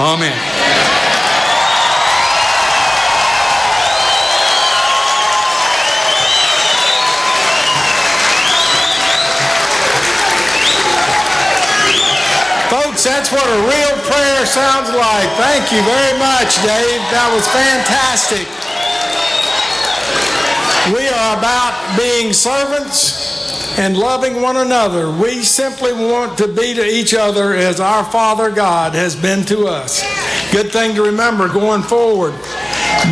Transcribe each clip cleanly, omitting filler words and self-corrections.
Amen. Folks, that's what a real prayer sounds like. Thank you very much, Dave. That was fantastic. We are about being servants and loving one another. We simply want to be to each other as our Father God has been to us. Good thing to remember going forward.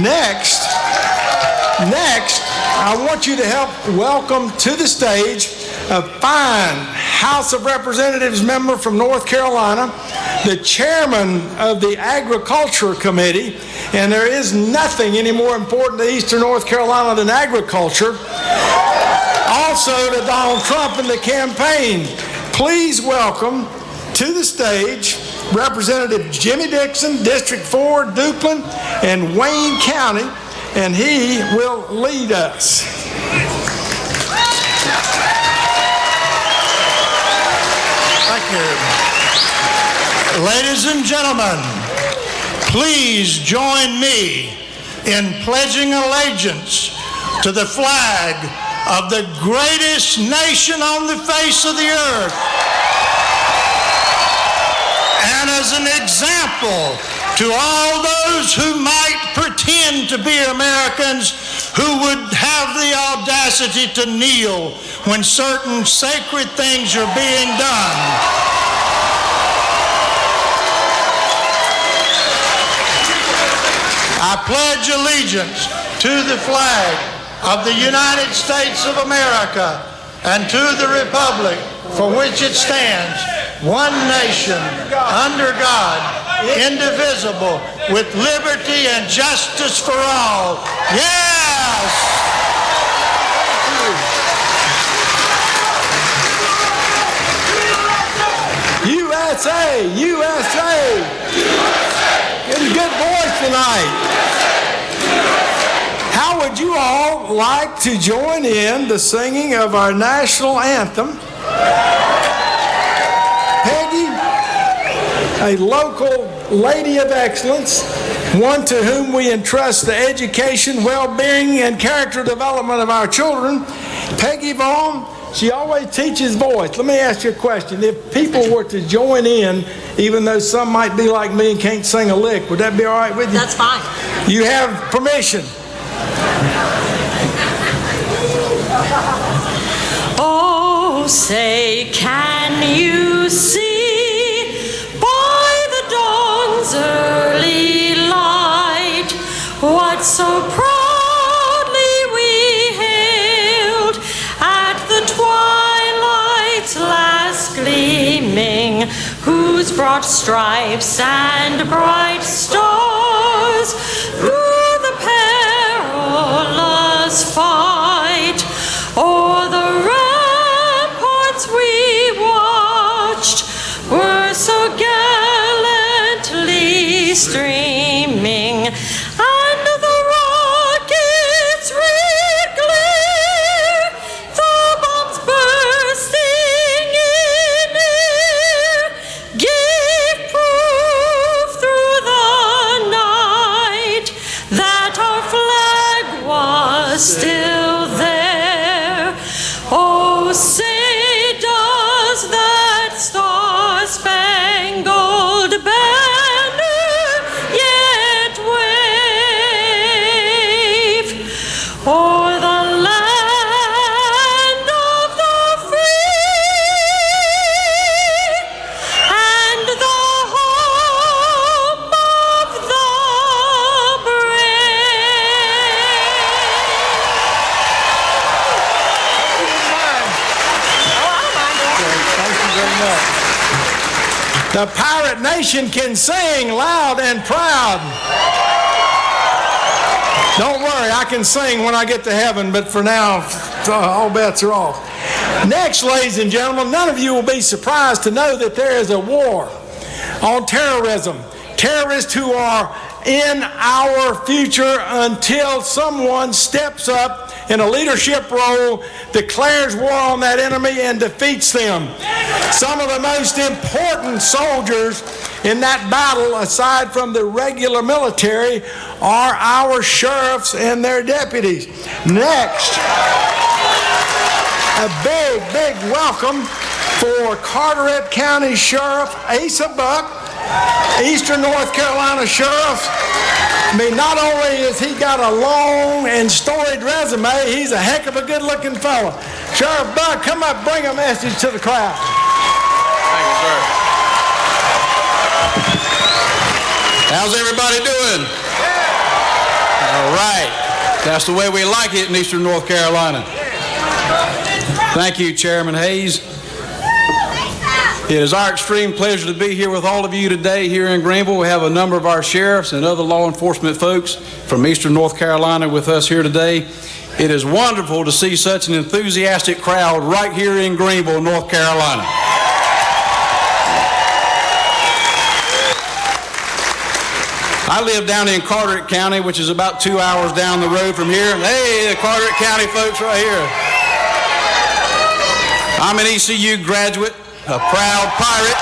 Next, I want you to help welcome to the stage a fine House of Representatives member from North Carolina, the chairman of the Agriculture Committee, and there is nothing any more important to Eastern North Carolina than agriculture. Also to Donald Trump and the campaign. Please welcome to the stage Representative Jimmy Dixon, District 4, Duplin, and Wayne County, and he will lead us. Thank you. Ladies and gentlemen, please join me in pledging allegiance to the flag of the greatest nation on the face of the earth. And as an example to all those who might pretend to be Americans who would have the audacity to kneel when certain sacred things are being done. I pledge allegiance to the flag of the United States of America and to the republic for which it stands, one nation, under God, indivisible, with liberty and justice for all. Yes! USA! USA! Getting good voice tonight. How would you all like to join in the singing of our national anthem? Peggy, a local lady of excellence, one to whom we entrust the education, well-being, and character development of our children, Peggy Vaughn, she always teaches voice. Let me ask you a question. If people were to join in, even though some might be like me and can't sing a lick, would that be all right with you? That's fine. You have permission. Oh, say, can you see by the dawn's early light what so proudly we hailed at the twilight's last gleaming, whose broad stripes and bright stars through the perilous fight o'er the ramparts we watched were so gallantly streaming, and the rockets' red glare, the bombs bursting in air, gave proof through the night that our flag was still there. Oh, say, does that star-spangled banner yet wave o'er the land of the free and the home of the The pirate nation can sing loud and proud. Don't worry, I can sing when I get to heaven, but for now, all bets are off. Next, ladies and gentlemen, none of you will be surprised to know that there is a war on terrorism. Terrorists who are in our future until someone steps up in a leadership role, declares war on that enemy, and defeats them. Some of the most important soldiers in that battle, aside from the regular military, are our sheriffs and their deputies. Next, a big welcome for Carteret County Sheriff Asa Buck, Eastern North Carolina Sheriff. I mean, not only has he got a long and storied resume, he's a heck of a good-looking fellow. Sheriff Buck, come up, bring a message to the crowd. Thank you, sir. How's everybody doing? All right. That's the way we like it in Eastern North Carolina. Thank you, Chairman Hayes. It is our extreme pleasure to be here with all of you today here in Greenville. We have a number of our sheriffs and other law enforcement folks from Eastern North Carolina with us here today. It is wonderful to see such an enthusiastic crowd right here in Greenville, North Carolina. I live down in Carteret County, which is about 2 hours down the road from here. Hey, the Carteret County folks right here. I'm an ECU graduate, a proud pirate.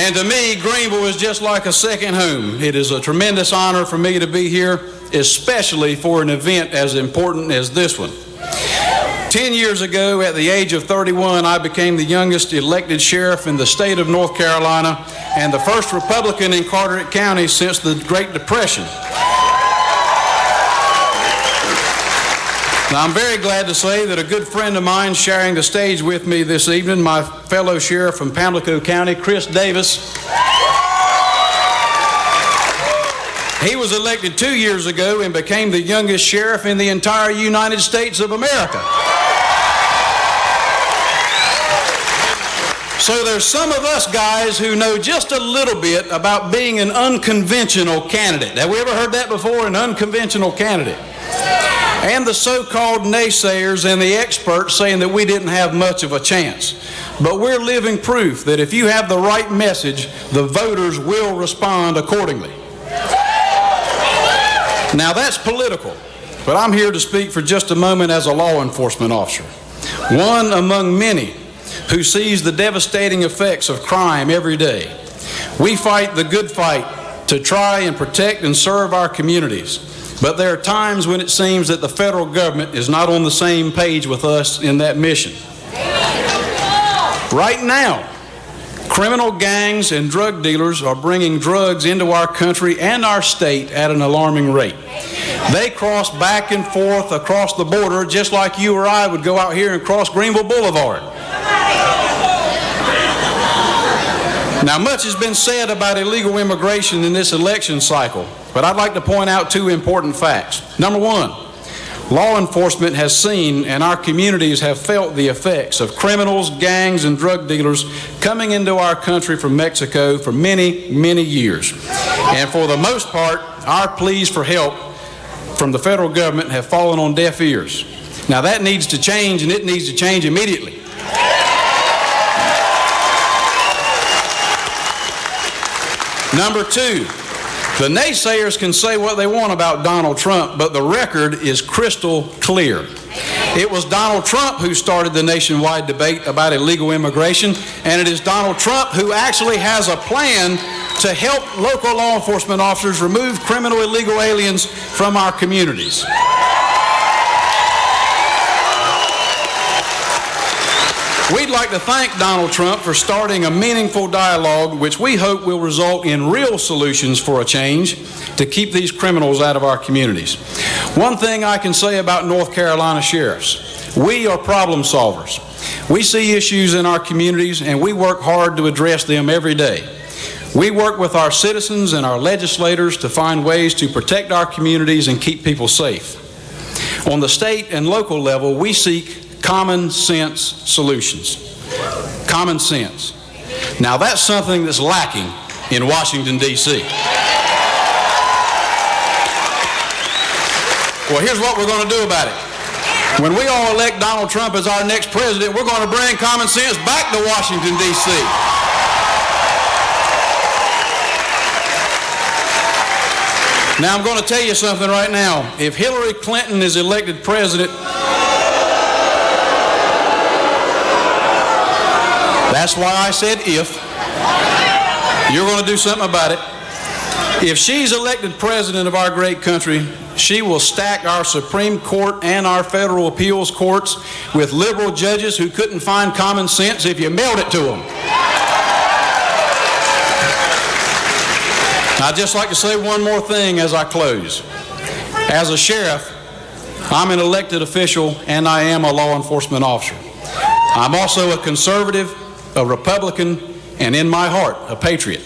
And to me, Greenville is just like a second home. It is a tremendous honor for me to be here, especially for an event as important as this one. 10 years ago, at the age of 31, I became the youngest elected sheriff in the state of North Carolina and the first Republican in Carteret County since the Great Depression. Now, I'm very glad to say that a good friend of mine sharing the stage with me this evening, my fellow sheriff from Pamlico County, Chris Davis. He was elected 2 years ago and became the youngest sheriff in the entire United States of America. So there's some of us guys who know just a little bit about being an unconventional candidate. Have we ever heard that before, an unconventional candidate? And the so-called naysayers and the experts saying that we didn't have much of a chance. But we're living proof that if you have the right message, the voters will respond accordingly. Now that's political, but I'm here to speak for just a moment as a law enforcement officer, one among many who sees the devastating effects of crime every day. We fight the good fight to try and protect and serve our communities. But there are times when it seems that the federal government is not on the same page with us in that mission. Right now, criminal gangs and drug dealers are bringing drugs into our country and our state at an alarming rate. They cross back and forth across the border just like you or I would go out here and cross Greenville Boulevard. Now, much has been said about illegal immigration in this election cycle, but I'd like to point out two important facts. Number one, law enforcement has seen and our communities have felt the effects of criminals, gangs, and drug dealers coming into our country from Mexico for many, many years. And for the most part, our pleas for help from the federal government have fallen on deaf ears. Now, that needs to change, and it needs to change immediately. Number two, the naysayers can say what they want about Donald Trump, but the record is crystal clear. It was Donald Trump who started the nationwide debate about illegal immigration, and it is Donald Trump who actually has a plan to help local law enforcement officers remove criminal illegal aliens from our communities. We'd like to thank Donald Trump for starting a meaningful dialogue which we hope will result in real solutions for a change to keep these criminals out of our communities. One thing I can say about North Carolina sheriffs, we are problem solvers. We see issues in our communities and we work hard to address them every day. We work with our citizens and our legislators to find ways to protect our communities and keep people safe. On the state and local level, we seek common sense solutions. Common sense. Now that's something that's lacking in Washington, D.C. Well, here's what we're going to do about it. When we all elect Donald Trump as our next president, we're going to bring common sense back to Washington, D.C. Now, I'm going to tell you something right now. If Hillary Clinton is elected president, that's why I said if. You're going to do something about it. If she's elected president of our great country, she will stack our Supreme Court and our federal appeals courts with liberal judges who couldn't find common sense if you mailed it to them. I'd just like to say one more thing as I close. As a sheriff, I'm an elected official and I am a law enforcement officer. I'm also a conservative, a Republican, and in my heart, a patriot.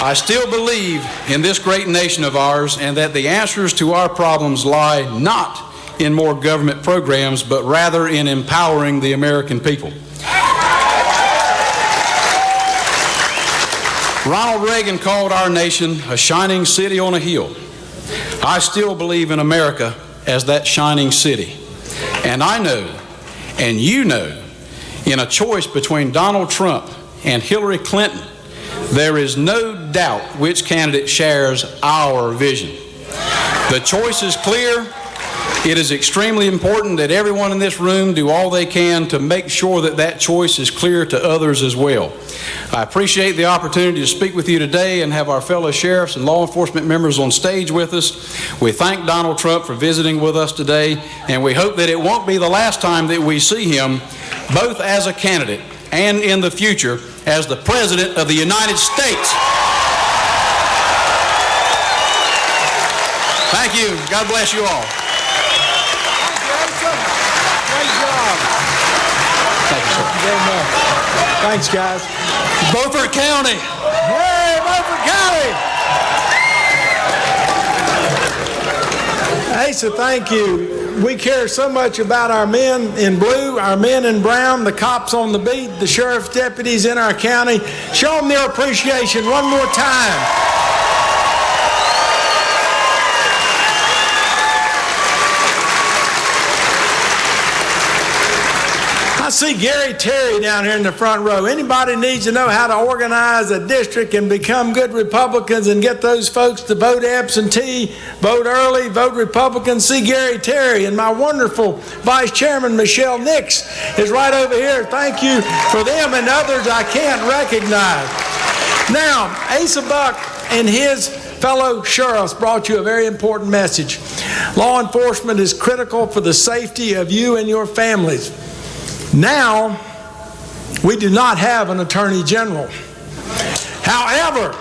I still believe in this great nation of ours and that the answers to our problems lie not in more government programs, but rather in empowering the American people. Ronald Reagan called our nation a shining city on a hill. I still believe in America as that shining city. And I know, and you know, in a choice between Donald Trump and Hillary Clinton, there is no doubt which candidate shares our vision. The choice is clear. It is extremely important that everyone in this room do all they can to make sure that that choice is clear to others as well. I appreciate the opportunity to speak with you today and have our fellow sheriffs and law enforcement members on stage with us. We thank Donald Trump for visiting with us today, and we hope that it won't be the last time that we see him, both as a candidate and in the future as the President of the United States. Thank you. God bless you all. Great job. Thank you, sir. Thank you very much. Thanks, guys. Beaufort County. Hey, Beaufort County! Asa, thank you. We care so much about our men in blue, our men in brown, the cops on the beat, the sheriff's deputies in our county. Show them their appreciation one more time. I see Gary Terry down here in the front row. Anybody needs to know how to organize a district and become good Republicans and get those folks to vote absentee, vote early, vote Republican, see Gary Terry. And my wonderful Vice Chairman Michelle Nix is right over here. Thank you for them and others I can't recognize. Now, Asa Buck and his fellow sheriffs brought you a very important message. Law enforcement is critical for the safety of you and your families. Now, we do not have an Attorney General. However,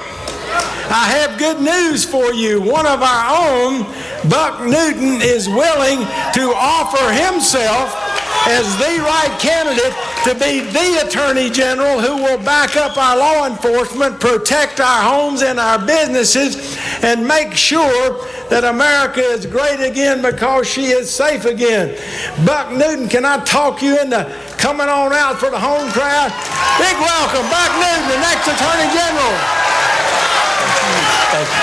I have good news for you. One of our own, Buck Newton, is willing to offer himself as the right candidate to be the Attorney General who will back up our law enforcement, protect our homes and our businesses, and make sure that America is great again because she is safe again. Buck Newton, can I talk you into coming on out for the home crowd? Big welcome, Buck Newton, the next Attorney General. Thank you.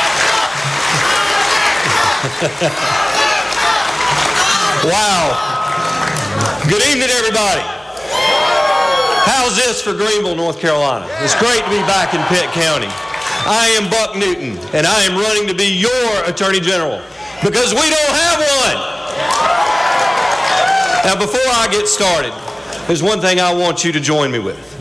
Wow. Good evening, everybody. How's this for Greenville, North Carolina? It's great to be back in Pitt County. I am Buck Newton, and I am running to be your Attorney General because we don't have one. Now, before I get started, there's one thing I want you to join me with.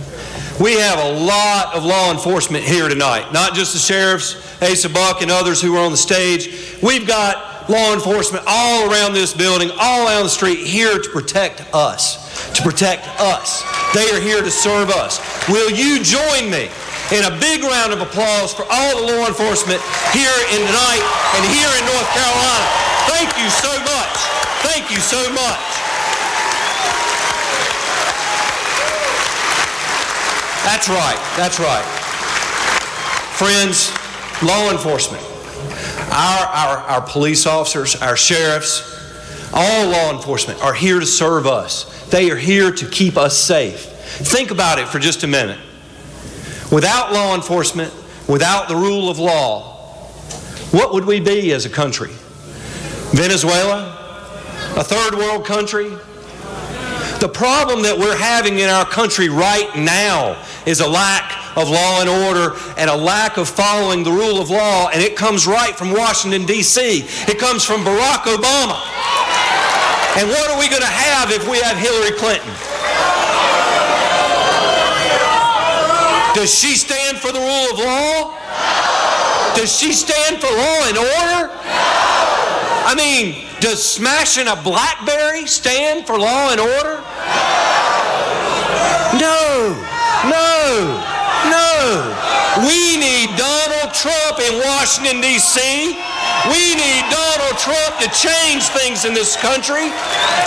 We have a lot of law enforcement here tonight, not just the sheriffs, Asa Buck and others who are on the stage. We've got law enforcement all around this building, all around the street, here to protect us, to protect us. They are here to serve us. Will you join me in a big round of applause for all the law enforcement here tonight and here in North Carolina? Thank you so much. Thank you so much. That's right. That's right. Friends, law enforcement, our police officers, our sheriffs, all law enforcement are here to serve us. They are here to keep us safe. Think about it for just a minute. Without law enforcement, without the rule of law, what would we be as a country? Venezuela? A third world country? The problem that we're having in our country right now is a lack of law and order and a lack of following the rule of law, and it comes right from Washington, D.C. It comes from Barack Obama. And what are we going to have if we have Hillary Clinton? Does she stand for the rule of law? Does she stand for law and order? I mean, does smashing a BlackBerry stand for law and order? No. We need Donald Trump in Washington, D.C. We need Donald Trump to change things in this country.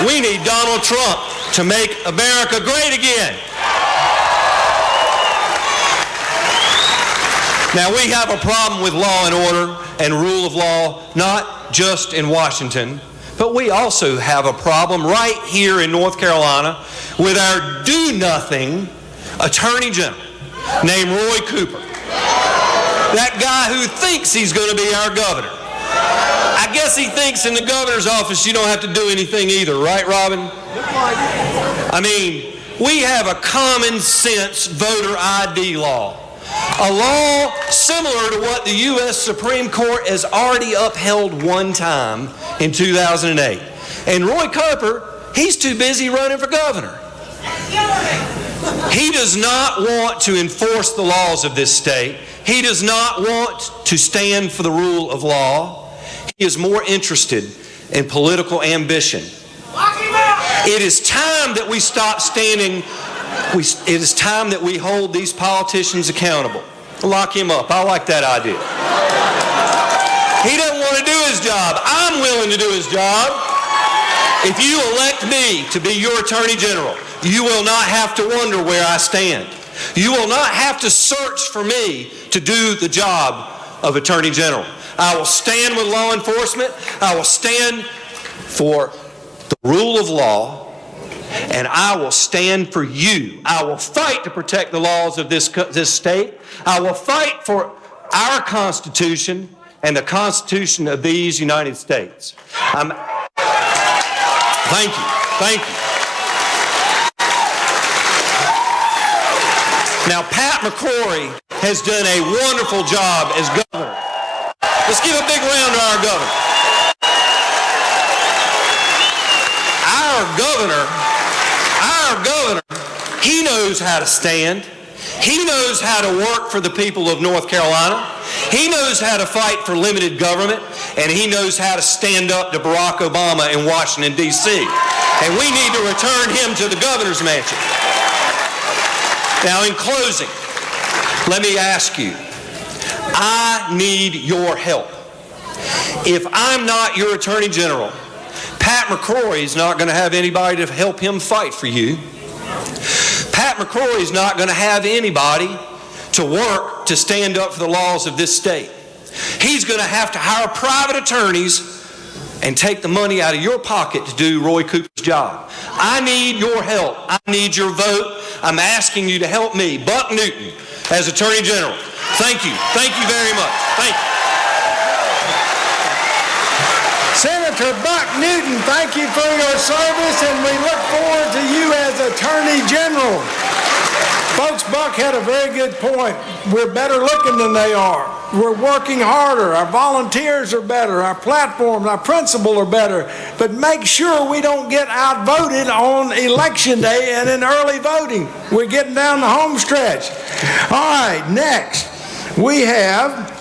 We need Donald Trump to make America great again. Now, we have a problem with law and order and rule of law, not just in Washington, but we also have a problem right here in North Carolina with our do-nothing Attorney General named Roy Cooper. That guy who thinks he's going to be our governor. I guess he thinks in the governor's office you don't have to do anything either, right, Robin? I mean, we have a common sense voter ID law. A law similar to what the U.S. Supreme Court has already upheld one time in 2008. And Roy Cooper, he's too busy running for governor. He does not want to enforce the laws of this state. He does not want to stand for the rule of law. He is more interested in political ambition. It is time that we stop standing. It is time that we hold these politicians accountable. Lock him up. I like that idea. He doesn't want to do his job. I'm willing to do his job. If you elect me to be your Attorney General, you will not have to wonder where I stand. You will not have to search for me to do the job of Attorney General. I will stand with law enforcement. I will stand for the rule of law. And I will stand for you. I will fight to protect the laws of this state. I will fight for our Constitution and the Constitution of these United States. Thank you. Now, Pat McCrory has done a wonderful job as governor. Let's give a big round to our governor. Our governor, he knows how to stand. He knows how to work for the people of North Carolina. He knows how to fight for limited government, and he knows how to stand up to Barack Obama in Washington, D.C. And we need to return him to the governor's mansion. Now, in closing, let me ask you, I need your help. If I'm not your Attorney General, Pat McCrory is not going to have anybody to help him fight for you. Pat McCrory is not going to have anybody to work to stand up for the laws of this state. He's going to have to hire private attorneys and take the money out of your pocket to do Roy Cooper's job. I need your help. I need your vote. I'm asking you to help me, Buck Newton, as Attorney General. Thank you. Thank you very much. Thank you. Senator Buck Newton, thank you for your service, and we look forward to you as Attorney General. Folks, Buck had a very good point. We're better looking than they are. We're working harder. Our volunteers are better. Our platforms, our principles are better. But make sure we don't get outvoted on Election Day and in early voting. We're getting down the home stretch. All right, next, we have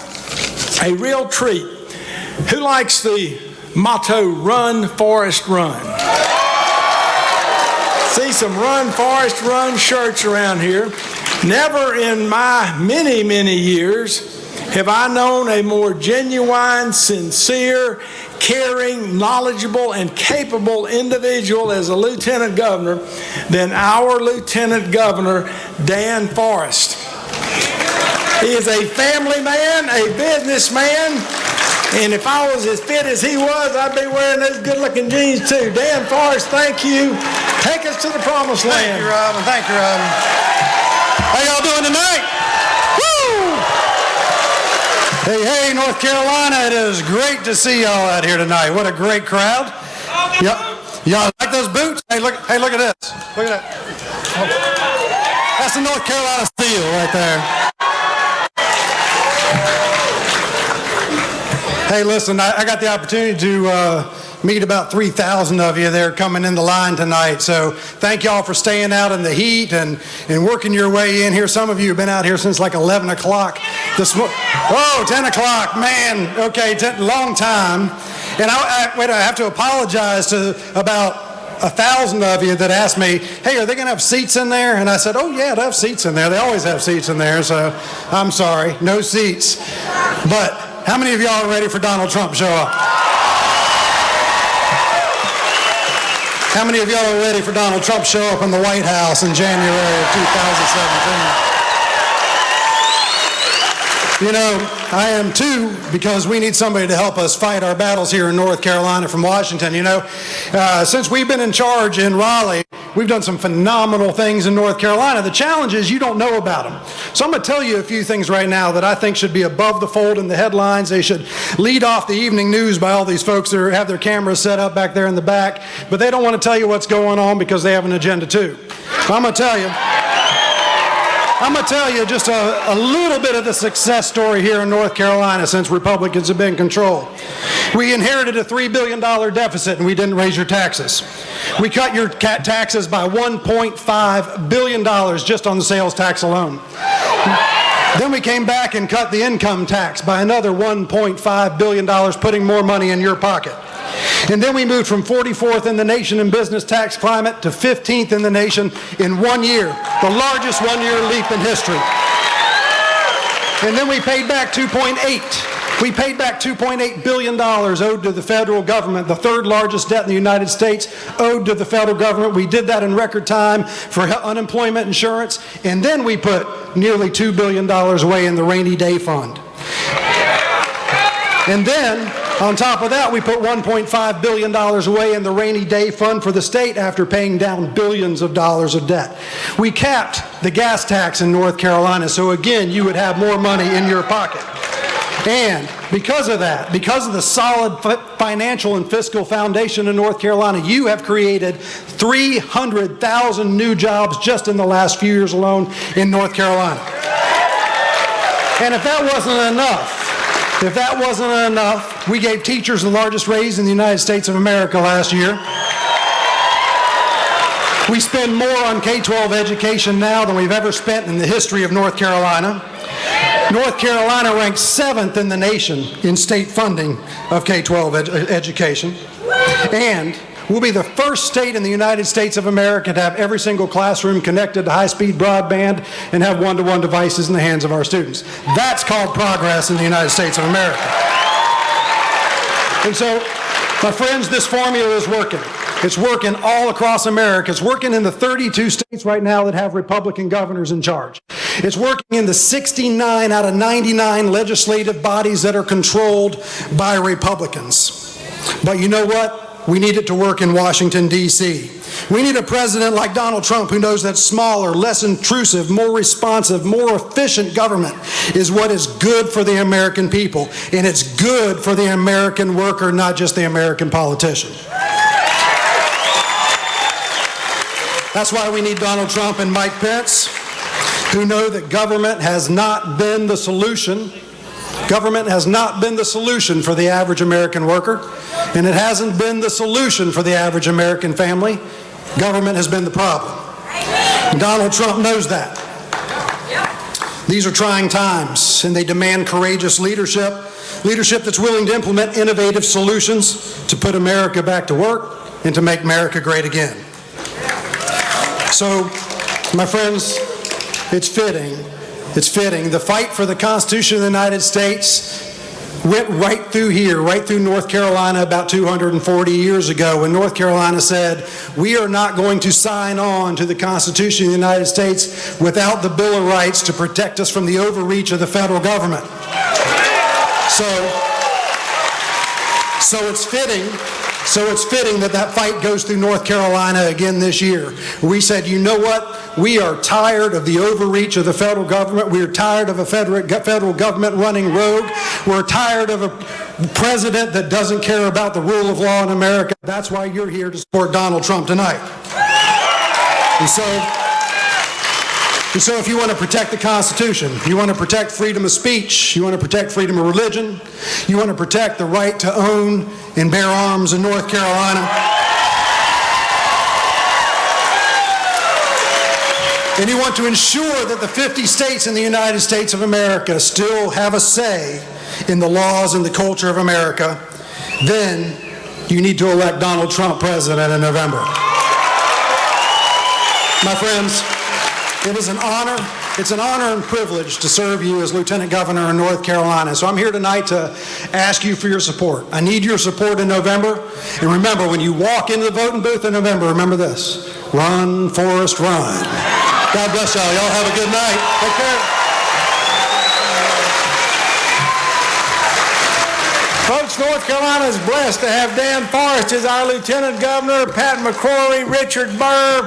a real treat. Who likes the motto, Run, Forest, Run? See some Run, Forest, Run shirts around here. Never in my many, many years have I known a more genuine, sincere, caring, knowledgeable, and capable individual as a lieutenant governor than our Lieutenant Governor, Dan Forrest. He is a family man, a businessman, and if I was as fit as he was, I'd be wearing those good-looking jeans too. Dan Forrest, thank you. Take us to the promised land. Thank you, Robin. Thank you, Robin. How y'all doing tonight? Woo! Hey, North Carolina, it is great to see y'all out here tonight. What a great crowd. Y'all like those boots? Hey, look at this. Look at that. That's the North Carolina seal right there. Hey, listen, I got the opportunity to meet about 3,000 of you there coming in the line tonight. So thank y'all for staying out in the heat and working your way in here. Some of you have been out here since like 11 o'clock this morning. Oh, 10 o'clock, man. Okay, long time. And I have to apologize to about 1,000 of you that asked me, hey, are they going to have seats in there? And I said, oh, yeah, they have seats in there. They always have seats in there. So I'm sorry, no seats. But how many of y'all are ready for Donald Trump to show up? How many of y'all are ready for Donald Trump to show up in the White House in January of 2017? You know, I am too, because we need somebody to help us fight our battles here in North Carolina from Washington. You know, since we've been in charge in Raleigh, we've done some phenomenal things in North Carolina. The challenge is you don't know about them. So I'm going to tell you a few things right now that I think should be above the fold in the headlines. They should lead off the evening news by all these folks that have their cameras set up back there in the back, but they don't want to tell you what's going on because they have an agenda too. So I'm going to tell you just a little bit of the success story here in North Carolina since Republicans have been in control. We inherited a $3 billion deficit and we didn't raise your taxes. We cut your taxes by $1.5 billion just on the sales tax alone. Then we came back and cut the income tax by another $1.5 billion, putting more money in your pocket. And then we moved from 44th in the nation in business tax climate to 15th in the nation in 1 year, the largest one-year leap in history. And then we paid back $2.8 billion owed to the federal government, the third largest debt in the United States owed to the federal government. We did that in record time for unemployment insurance. And then we put nearly $2 billion away in the rainy day fund. And then, on top of that, we put $1.5 billion away in the rainy day fund for the state after paying down billions of dollars of debt. We capped the gas tax in North Carolina, so again, you would have more money in your pocket. And because of that, because of the solid financial and fiscal foundation in North Carolina, you have created 300,000 new jobs just in the last few years alone in North Carolina. And if that wasn't enough, we gave teachers the largest raise in the United States of America last year. We spend more on K-12 education now than we've ever spent in the history of North Carolina. North Carolina ranks 7th in the nation in state funding of K-12 education. And we'll be the first state in the United States of America to have every single classroom connected to high-speed broadband and have one-to-one devices in the hands of our students. That's called progress in the United States of America. And so, my friends, this formula is working. It's working all across America. It's working in the 32 states right now that have Republican governors in charge. It's working in the 69 out of 99 legislative bodies that are controlled by Republicans. But you know what? We need it to work in Washington, D.C. We need a president like Donald Trump who knows that smaller, less intrusive, more responsive, more efficient government is what is good for the American people. And it's good for the American worker, not just the American politician. That's why we need Donald Trump and Mike Pence, who know that government has not been the solution. Government has not been the solution for the average American worker, and it hasn't been the solution for the average American family. Government has been the problem. And Donald Trump knows that. These are trying times, and they demand courageous leadership that's willing to implement innovative solutions to put America back to work and to make America great again. So, my friends, it's fitting. The fight for the Constitution of the United States went right through here, right through North Carolina about 240 years ago when North Carolina said, we are not going to sign on to the Constitution of the United States without the Bill of Rights to protect us from the overreach of the federal government. So it's fitting that fight goes through North Carolina again this year. We said, you know what? We are tired of the overreach of the federal government. We are tired of a federal government running rogue. We're tired of a president that doesn't care about the rule of law in America. That's why you're here to support Donald Trump tonight. And so, And so if you want to protect the Constitution, you want to protect freedom of speech, you want to protect freedom of religion, you want to protect the right to own and bear arms in North Carolina, and you want to ensure that the 50 states in the United States of America still have a say in the laws and the culture of America, then you need to elect Donald Trump president in November. My friends, it is an honor. It's an honor and privilege to serve you as Lieutenant Governor in North Carolina. So I'm here tonight to ask you for your support. I need your support in November. And remember, when you walk into the voting booth in November, remember this: run, Forrest, run. God bless y'all. Y'all have a good night. Take care. Folks, North Carolina is blessed to have Dan Forrest as our Lieutenant Governor, Pat McCrory, Richard Burr,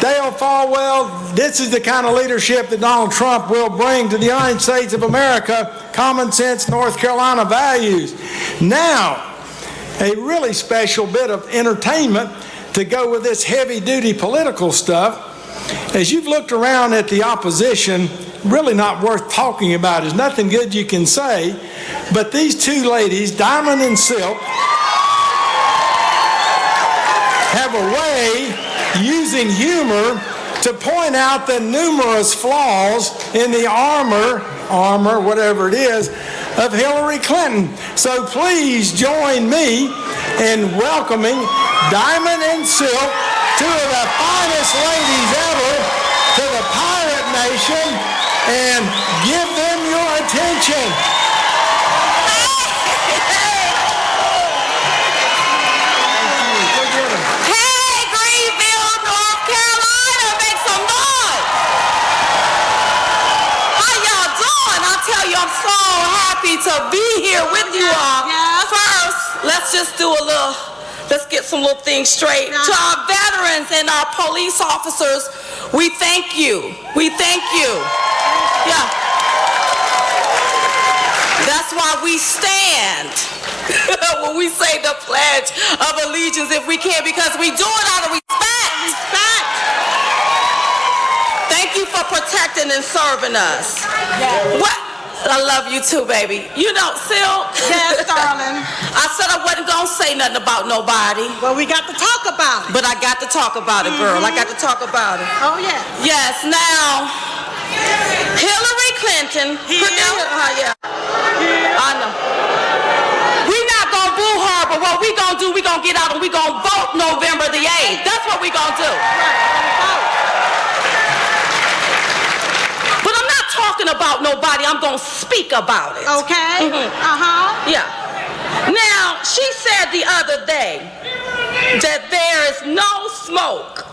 Dale Falwell. This is the kind of leadership that Donald Trump will bring to the United States of America. Common sense North Carolina values. Now, a really special bit of entertainment to go with this heavy-duty political stuff. As you've looked around at the opposition, really not worth talking about. There's nothing good you can say. But these two ladies, Diamond and Silk, have a way, using humor, to point out the numerous flaws in the armor, whatever it is, of Hillary Clinton. So please join me in welcoming Diamond and Silk, two of the finest ladies ever, to the Pirate Nation, and give them your attention. Hey, Greenville, North Carolina, make some noise. How y'all doing? I tell you, I'm so happy to be here with you all. First, let's get some little things straight. To our veterans and our police officers, we thank you. We thank you. Yeah. That's why we stand when we say the Pledge of Allegiance, if we can, because we do it out of respect. Thank you for protecting and serving us. What? I love you too, baby. You know, Silk. Yes, darling. I said I wasn't gonna say nothing about nobody. Well, we got to talk about it. But I got to talk about it, girl. I got to talk about it. Oh, yeah. Yes, now, Hillary Clinton. Yeah. I know. We're not gonna boo her, but what we gonna do, we gonna get out and we gonna vote November the 8th. That's what we gonna do. But I'm not talking about nobody. I'm gonna speak about it. Okay. Yeah. Now, she said the other day that there is no smoke.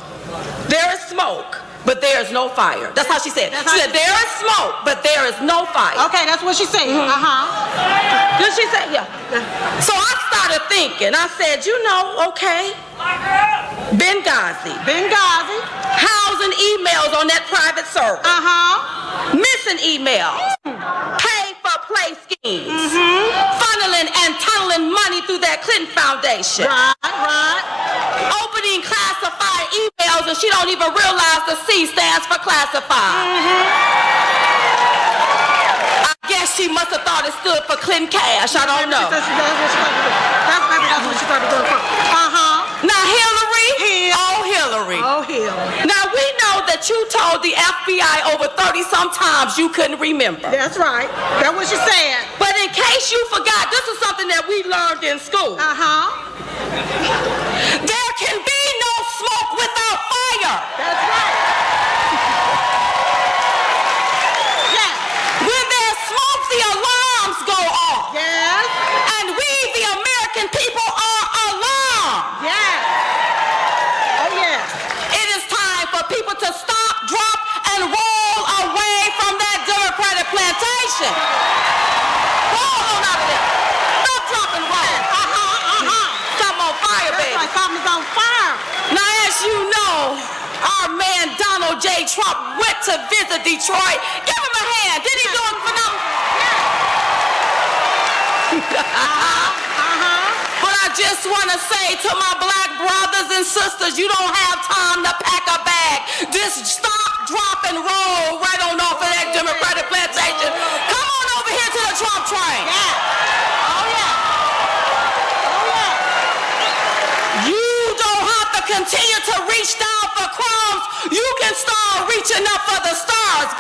There is smoke, but there is no fire. That's how she said. She said there is smoke, but there is no fire. Okay, that's what she said. Did she say? Yeah. So I started thinking. I said, you know, okay, Benghazi. Housing emails on that private server. Missing emails. Pay for play schemes. Funneling and tunneling money through that Clinton Foundation. Right. Opening classified emails and she don't even realize the C stands for classified. I guess she must have thought it stood for Clinton Cash. I don't know. That's what she started doing. Now Hillary. Oh, Hillary. Now we know that you told the FBI over 30-some times you couldn't remember. That's right. That's what she said. But in case you forgot, this is something that we learned in school. There can be no smoke without fire. That's right. Yes. When there's smoke, the alarms go off. Yes. And we, the American people, are alarmed. Yes. Oh, yes. It is time for people to stop, drop, and roll away from that Democratic plantation. Roll on out of there. Stop, drop, and roll. Something on fire, baby. That's right. Something's on fire. Now, as you know, our man Donald J. Trump went to visit Detroit. Give him a hand. Did he do it for nothing? But I just want to say to my black brothers and sisters, you don't have time to pack a bag. Just stop, drop, and roll right on off of that Democratic plantation. Come on over here to the Trump train. Yeah. Oh, yeah. Oh, yeah. You don't have to continue to reach down for crumbs. You can start reaching up for the stars.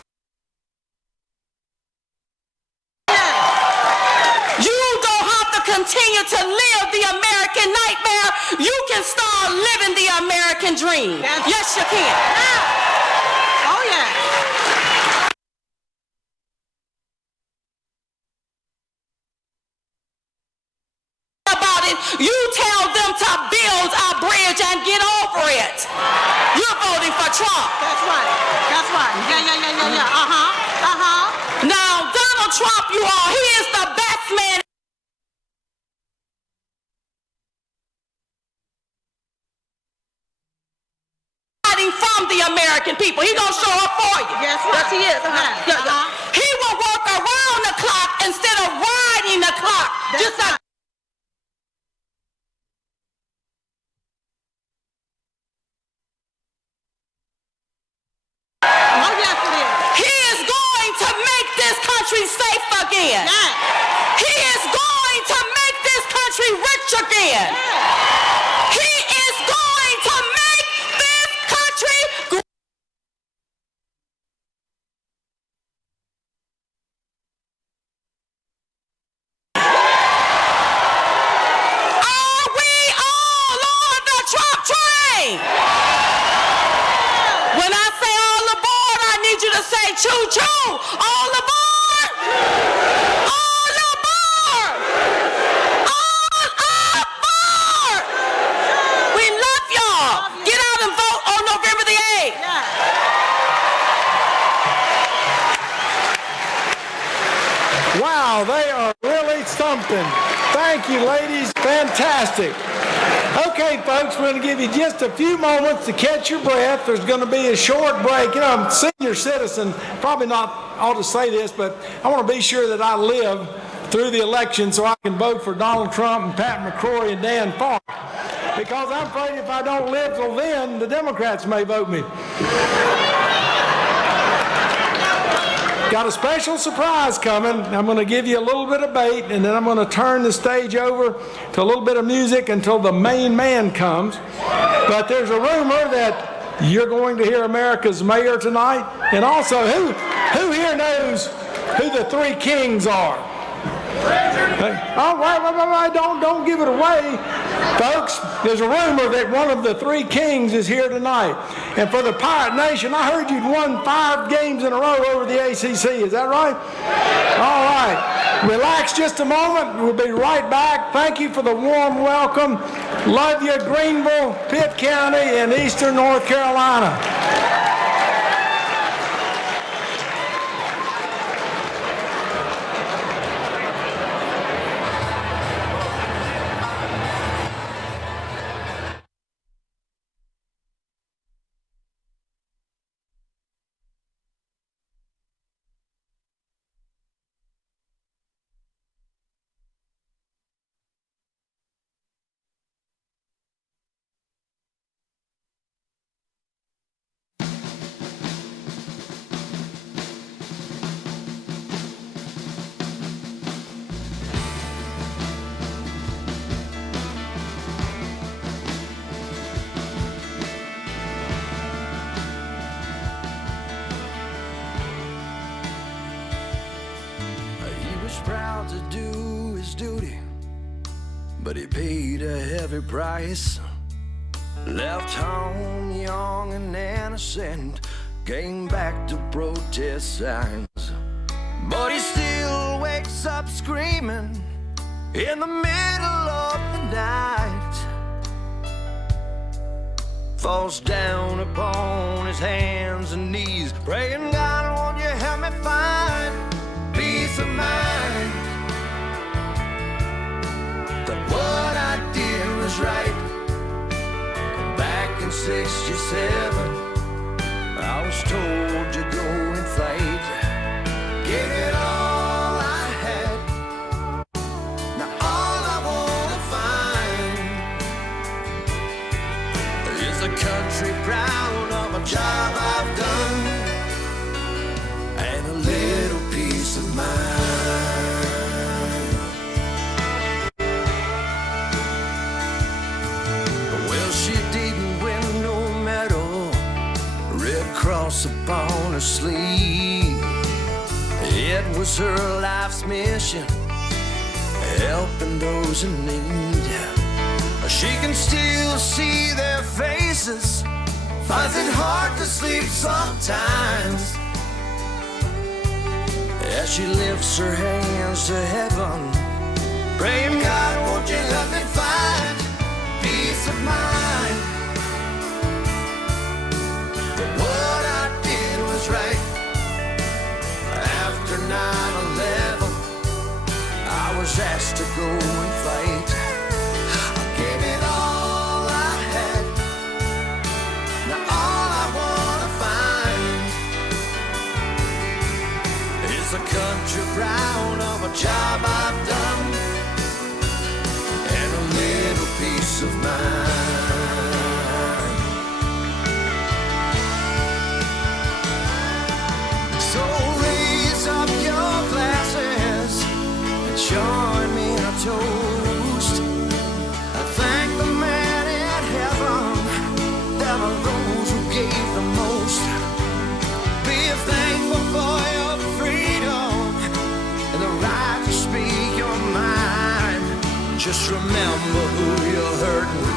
You don't have to continue to live the American nightmare. You can start living the American dream. Yes, you can. Yeah. Oh, yeah. About it, you tell them to build a bridge and get over it. You're voting for Trump. That's right. That's right. Yeah. Uh-huh. Now, Donald Trump, you all, he is the best man fighting from the American people. He gonna show up for you. Yes, right. Yes, he is. Yeah. He will work around the clock instead of riding the clock. That's Just like Oh, yes, it is. he is going to make this country safe again. Yeah. He is going to make this country rich again. He is going to make this country great. Are we all on the Trump train? When I say all aboard, I need you to say choo-choo. All aboard! All aboard! All aboard! We love y'all. Get out and vote on November the 8th. Yeah. Wow, they are really thumping. Thank you, ladies. Fantastic. Okay, folks, we're going to give you just a few moments to catch your breath. There's going to be a short break. You know, I'm a senior citizen, probably not ought to say this, but I want to be sure that I live through the election so I can vote for Donald Trump and Pat McCrory and Dan Farr. Because I'm afraid if I don't live till then, the Democrats may vote me. Got a special surprise coming. I'm going to give you a little bit of bait, and then I'm going to turn the stage over to a little bit of music until the main man comes. But there's a rumor that you're going to hear America's mayor tonight. And also, who here knows who the three kings are? Oh, wait, don't give it away. Folks, there's a rumor that one of the three kings is here tonight. And for the Pirate Nation, I heard you'd won 5 games in a row over the ACC. Is that right? All right. Relax just a moment. We'll be right back. Thank you for the warm welcome. Love you, Greenville, Pitt County, and Eastern North Carolina. Proud to do his duty, but he paid a heavy price. Left home young and innocent, came back to protest signs. But he still wakes up screaming in the middle of the night. Falls down upon his hands and knees, praying, God, won't you help me find peace of mind, that what I did was right. Back in '67, I was told to go and fight. Give it all I had. Now all I wanna find is a country proud of a job I've done. sleep. It was her life's mission, helping those in need. She can still see their faces, finds it hard to sleep sometimes, as she lifts her hands to heaven, praying, God, won't you help me find peace of mind, that what I did was right. After 9/11, I was asked to go and fight. I gave it all I had. Now all I wanna find is a country proud of a job I've done, and a little peace of mind. So raise up your glasses and join me in a toast. I thank the man in heaven, there are those who gave the most. Be thankful for your freedom and the right to speak your mind. Just remember who you're hurting.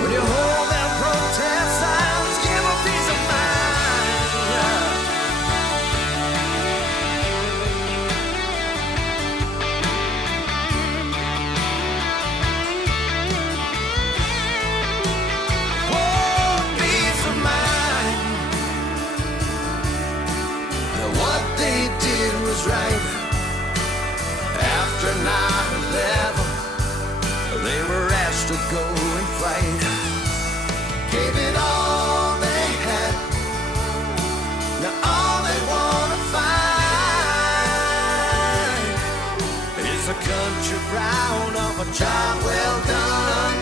When you hold that protest signs, give a peace of mind. Yeah. Oh, peace of mind. Now what they did was right. After 9/11, they were asked to go and fight. Gave it all they had. Now all they wanna find is a country proud of a job well done,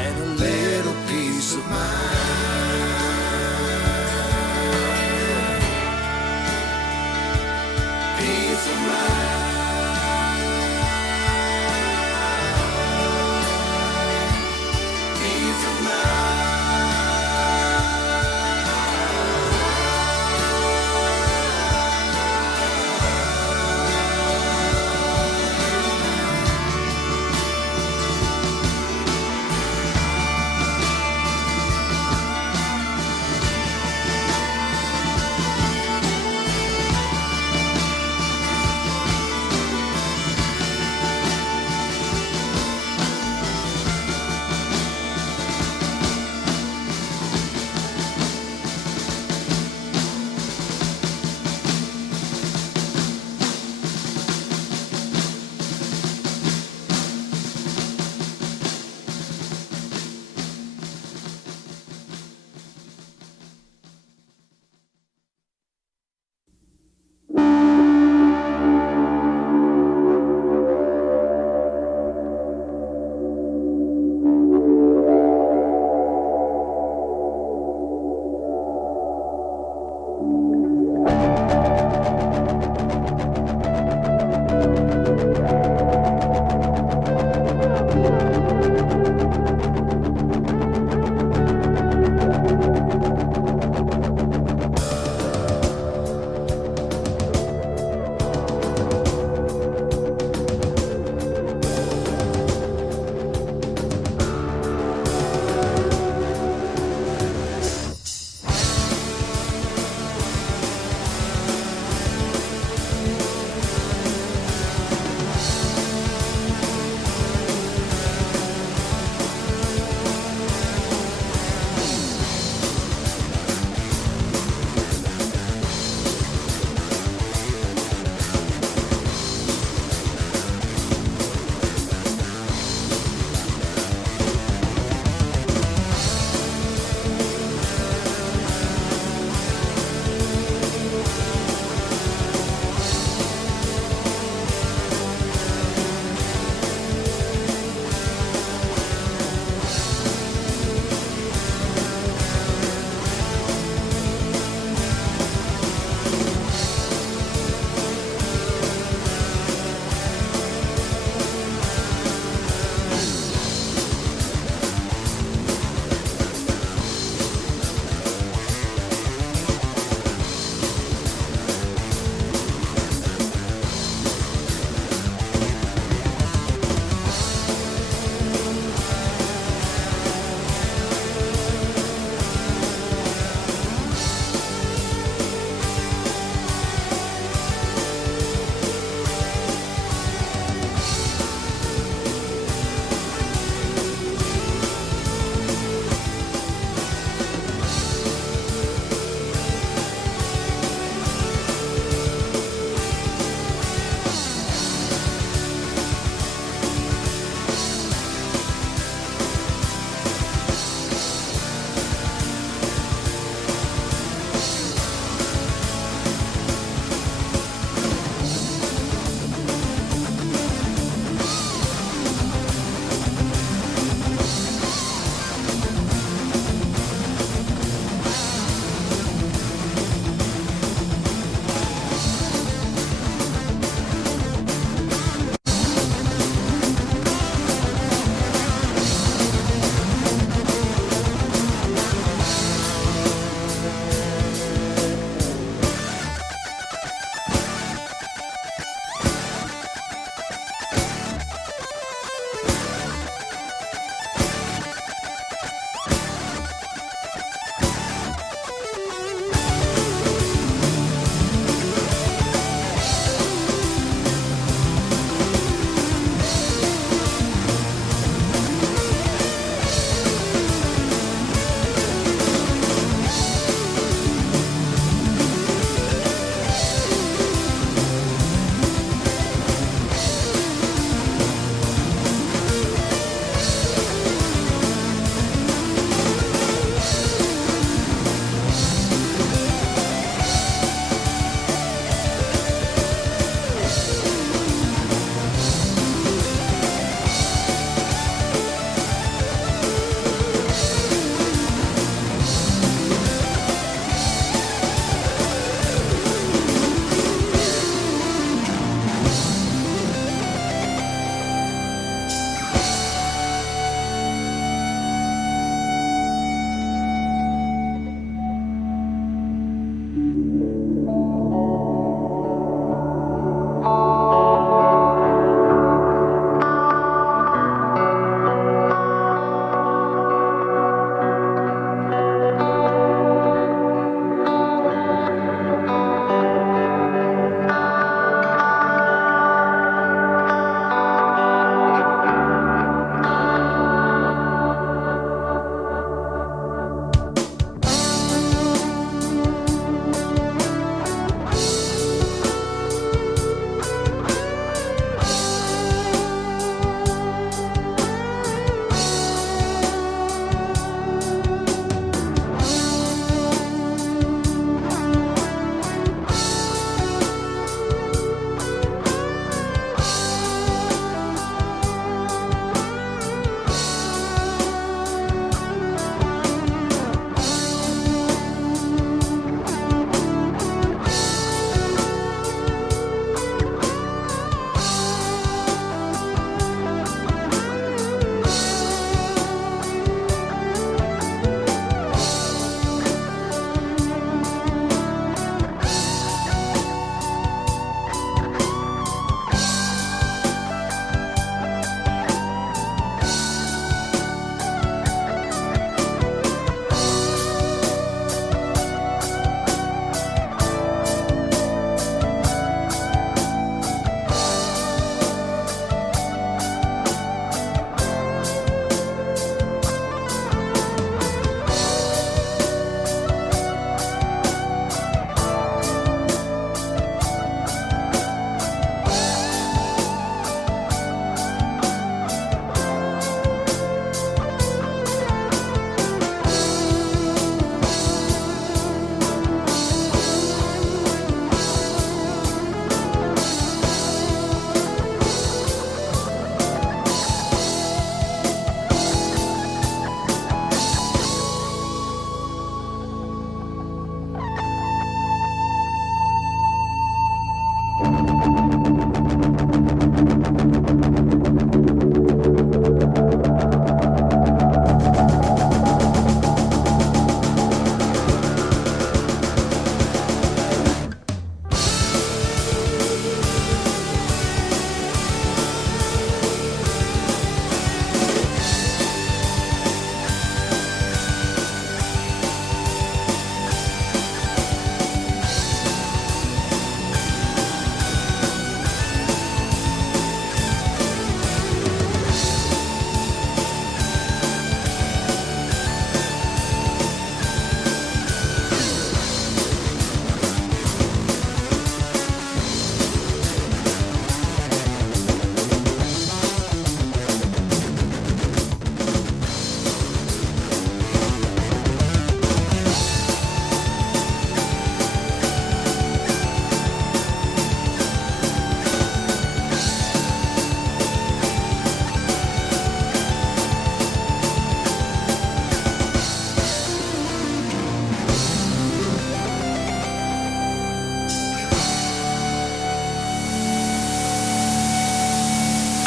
and a little peace of mind. Peace of mind.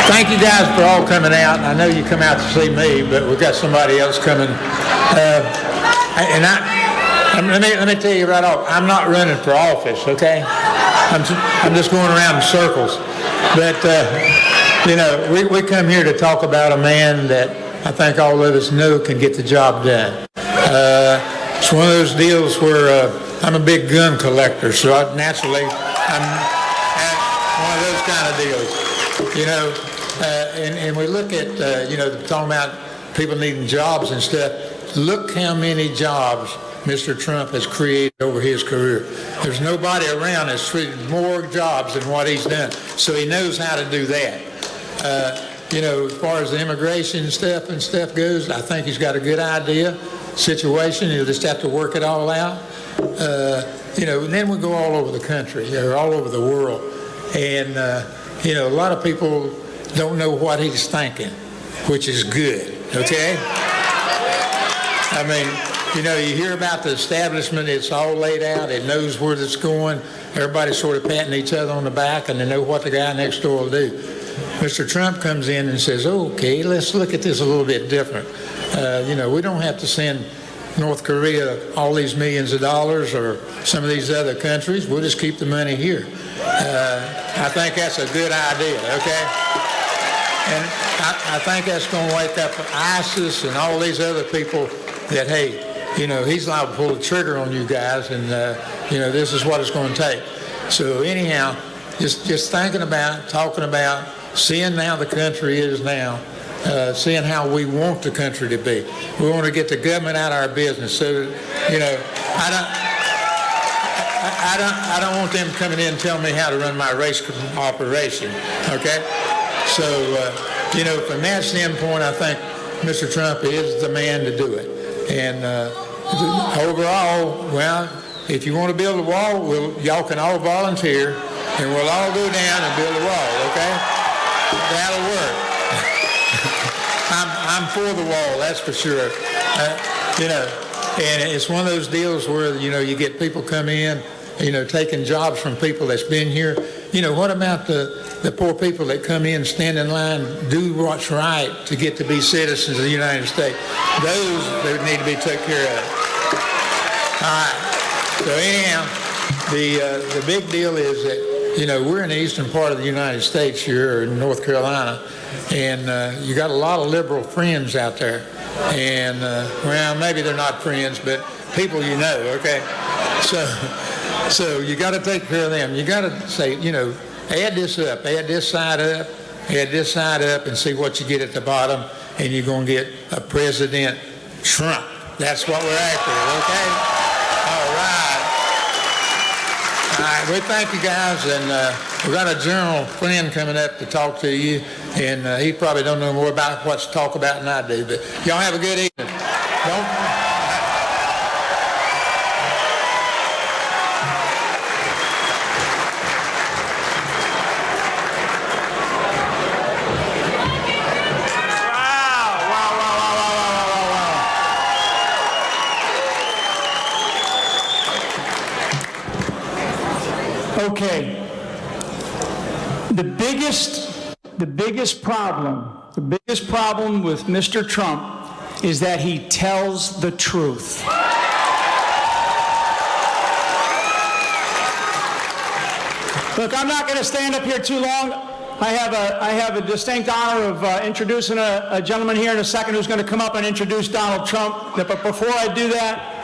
Thank you guys for all coming out. I know you come out to see me, but we've got somebody else coming. Let me tell you right off, I'm not running for office, okay? I'm just going around in circles. But, we come here to talk about a man that I think all of us know can get the job done. It's one of those deals where I'm a big gun collector, so naturally I'm one of those kind of deals, and we look at, talking about people needing jobs and stuff. Look how many jobs Mr. Trump has created over his career. There's nobody around that's created more jobs than what he's done, so he knows how to do that. As far as the immigration stuff goes, I think he's got a good idea, situation. He'll just have to work it all out. And then we go all over the country, or all over the world. And, a lot of people don't know what he's thinking, which is good, okay? I mean, you hear about the establishment, it's all laid out, it knows where it's going, everybody's sort of patting each other on the back, and they know what the guy next door will do. Mr. Trump comes in and says, okay, let's look at this a little bit different. We don't have to send North Korea all these millions of dollars or some of these other countries. We'll just keep the money here. I think that's a good idea, okay? And I think that's going to wake up ISIS and all these other people that, hey, he's liable to pull the trigger on you guys, and, this is what it's going to take. So anyhow, just thinking about, talking about, seeing how the country is now, seeing how we want the country to be. We want to get the government out of our business. So that, I don't want them coming in and telling me how to run my race operation. Okay? So, from that standpoint, I think Mr. Trump is the man to do it. And overall, well, if you want to build a wall, y'all can all volunteer, and we'll all go down and build a wall. Okay? That'll work. I'm for the wall, that's for sure. And it's one of those deals where, you get people come in, taking jobs from people that's been here. What about the poor people that come in, stand in line, do what's right to get to be citizens of the United States? They need to be taken care of. All right. So anyhow, the big deal is that, we're in the eastern part of the United States here in North Carolina, and you got a lot of liberal friends out there. And, maybe they're not friends, but people okay? So you got to take care of them. You got to say, add this up, add this side up, and see what you get at the bottom, and you're going to get a President Trump. That's what we're after, okay? All right. All right, we thank you guys, and we've got a general friend coming up to talk to you, and he probably don't know more about what to talk about than I do, but y'all have a good evening. Okay. The biggest problem with Mr. Trump is that he tells the truth. Look, I'm not going to stand up here too long. I have a distinct honor of introducing a gentleman here in a second who's going to come up and introduce Donald Trump. But before I do that,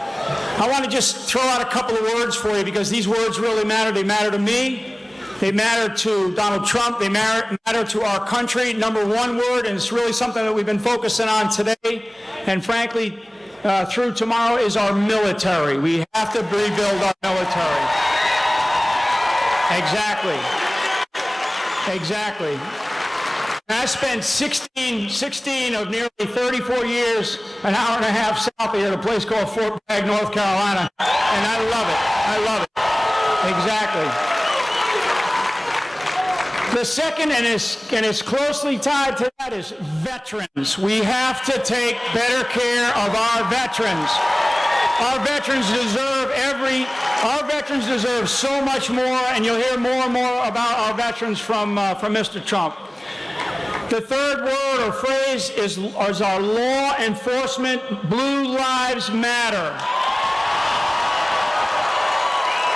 I want to just throw out a couple of words for you, because these words really matter. They matter to me. They matter to Donald Trump. They matter to our country. Number one word, and it's really something that we've been focusing on today, and frankly, through tomorrow, is our military. We have to rebuild our military. Exactly. I spent 16 of nearly 34 years, an hour and a half south of here, at a place called Fort Bragg, North Carolina, and I love it. Exactly. The second, and it's closely tied to that, is veterans. We have to take better care of our veterans. Our veterans deserve so much more, and you'll hear more and more about our veterans from Mr. Trump. The third word or phrase is our law enforcement. Blue Lives Matter.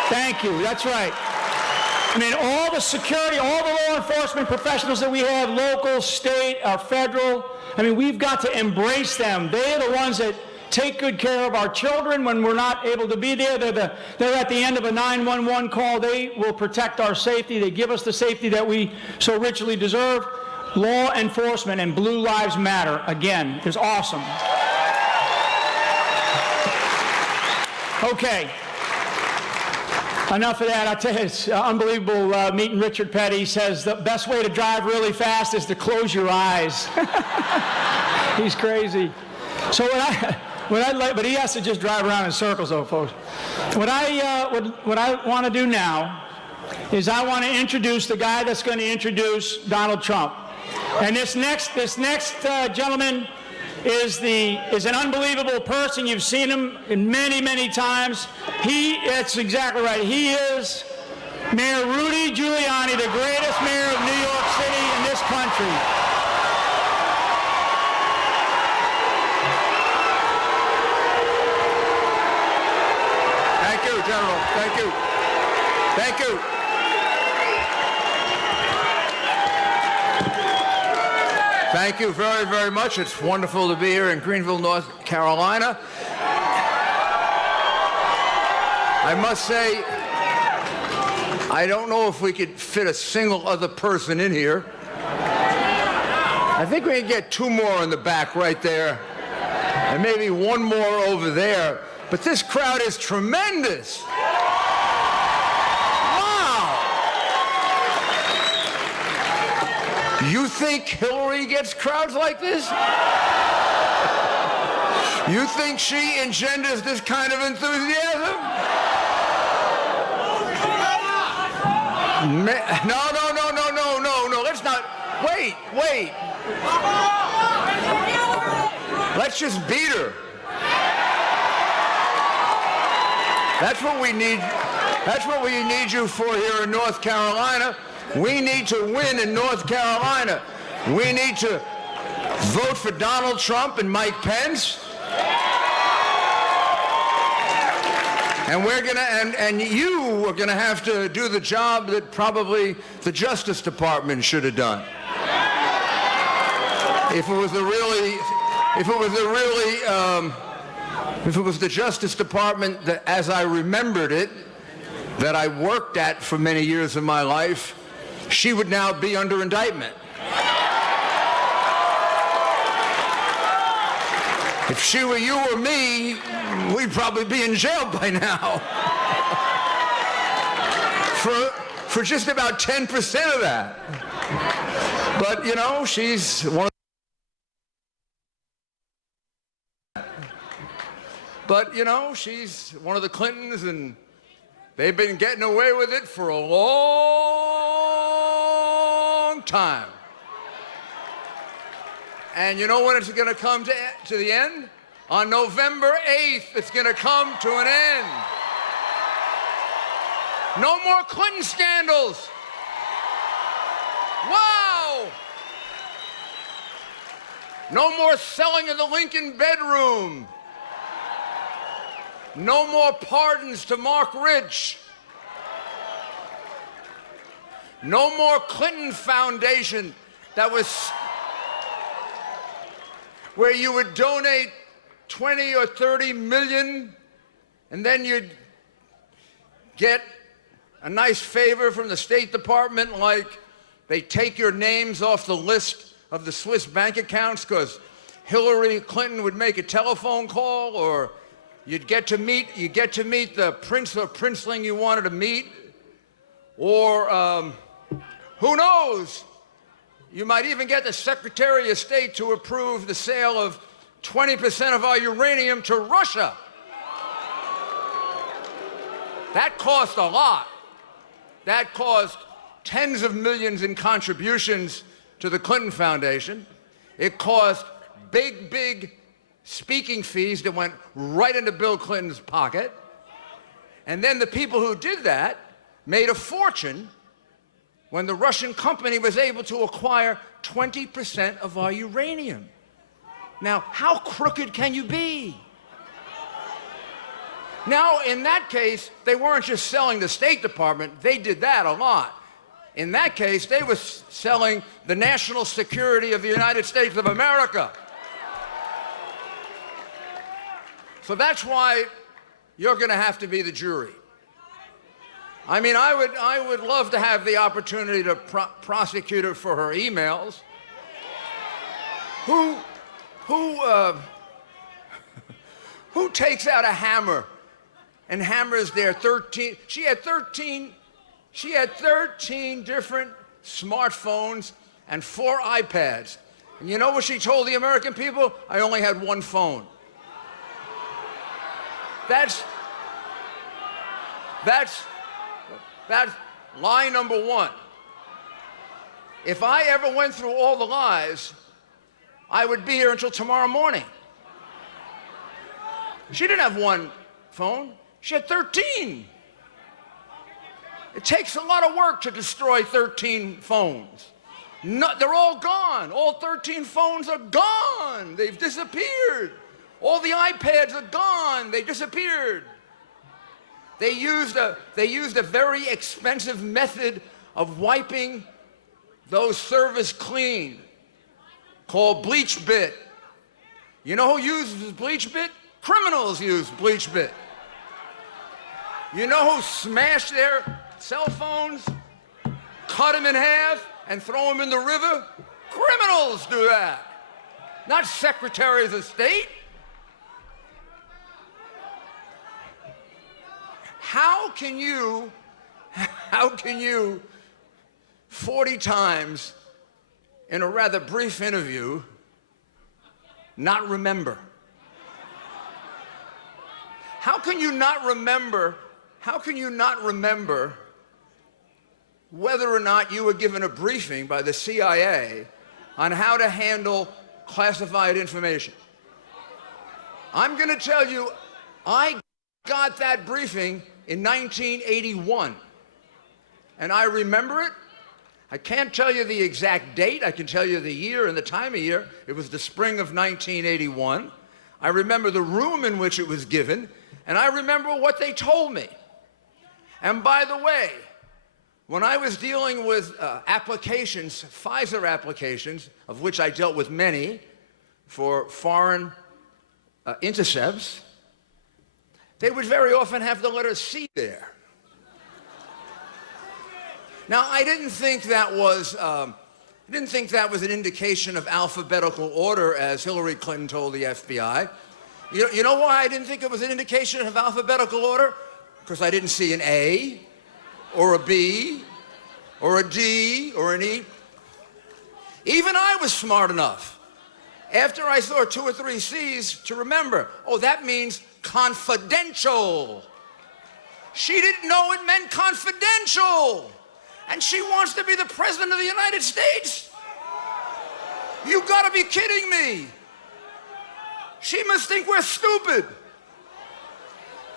Thank you. That's right. I mean, all the security, all the law enforcement professionals that we have, local, state, federal, I mean, we've got to embrace them. They are the ones that take good care of our children when we're not able to be there. They're at the end of a 911 call. They will protect our safety. They give us the safety that we so richly deserve. Law enforcement and Blue Lives Matter, again, is awesome. Okay. Enough of that. I tell you, it's unbelievable meeting Richard Petty. He says the best way to drive really fast is to close your eyes. He's crazy. So but he has to just drive around in circles, though, folks. What I want to do now is I want to introduce the guy that's going to introduce Donald Trump. And this next gentleman is an unbelievable person. You've seen him many, many times. That's exactly right. He is Mayor Rudy Giuliani, the greatest mayor of New York City in this country. Thank you, General. Thank you. Thank you. Thank you very, very much. It's wonderful to be here in Greenville, North Carolina. I must say, I don't know if we could fit a single other person in here. I think we can get two more in the back right there, and maybe one more over there. But this crowd is tremendous. You think Hillary gets crowds like this? You think she engenders this kind of enthusiasm? No. Let's not. Wait. Let's just beat her. That's what we need. That's what we need you for here in North Carolina. We need to win in North Carolina. We need to vote for Donald Trump and Mike Pence. And you are gonna have to do the job that probably the Justice Department should have done. If it was the Justice Department that, as I remembered it, that I worked at for many years of my life, she would now be under indictment. If she were you or me, we'd probably be in jail by now. for just about 10% of that. But, you know, she's one of the Clintons, and they've been getting away with it for a long time. And you know when it's going to come to the end? On November 8th, it's going to come to an end. No more Clinton scandals. Wow. No more selling of the Lincoln bedroom. No more pardons to Mark Rich. No more Clinton Foundation that was where you would donate 20 or 30 million and then you'd get a nice favor from the State Department, like they take your names off the list of the Swiss bank accounts because Hillary Clinton would make a telephone call, or you get to meet the prince or princeling you wanted to meet, or who knows, you might even get the Secretary of State to approve the sale of 20% of our uranium to Russia. That cost a lot. That cost tens of millions in contributions to the Clinton Foundation. It cost big speaking fees that went right into Bill Clinton's pocket. And then the people who did that made a fortune when the Russian company was able to acquire 20% of our uranium. Now, how crooked can you be? Now, in that case, they weren't just selling the State Department. They did that a lot. In that case, they were selling the national security of the United States of America. So that's why you're going to have to be the jury. I mean, I would love to have the opportunity to prosecute her for her emails. Who takes out a hammer and hammers their 13? She had 13 different smartphones and 4 iPads. And you know what she told the American people? I only had 1 phone. That's lie number 1. If I ever went through all the lies, I would be here until tomorrow morning. She didn't have 1 phone. She had 13. It takes a lot of work to destroy 13 phones. No, they're all gone. All 13 phones are gone. They've disappeared. All the iPads are gone. They disappeared. They used a very expensive method of wiping those servers clean called Bleach Bit. You know who uses Bleach Bit? Criminals use Bleach Bit. You know who smashed their cell phones, cut them in half, and throw them in the river? Criminals do that, not secretaries of state. How can you 40 times in a rather brief interview not remember? How can you not remember whether or not you were given a briefing by the CIA on how to handle classified information? I'm going to tell you, I got that briefing in 1981, and I remember it. I can't tell you the exact date. I can tell you the year and the time of year. It was the spring of 1981. I remember the room in which it was given, and I remember what they told me. And by the way, when I was dealing with applications, Pfizer applications, of which I dealt with many for foreign intercepts, they would very often have the letter C there. Now, I didn't think that was an indication of alphabetical order, as Hillary Clinton told the FBI. You know why I didn't think it was an indication of alphabetical order? Because I didn't see an A, or a B, or a D, or an E. Even I was smart enough, after I saw 2 or 3 C's, to remember, oh, that means confidential. She didn't know it meant confidential. And she wants to be the President of the United States? You gotta be kidding me. She must think we're stupid.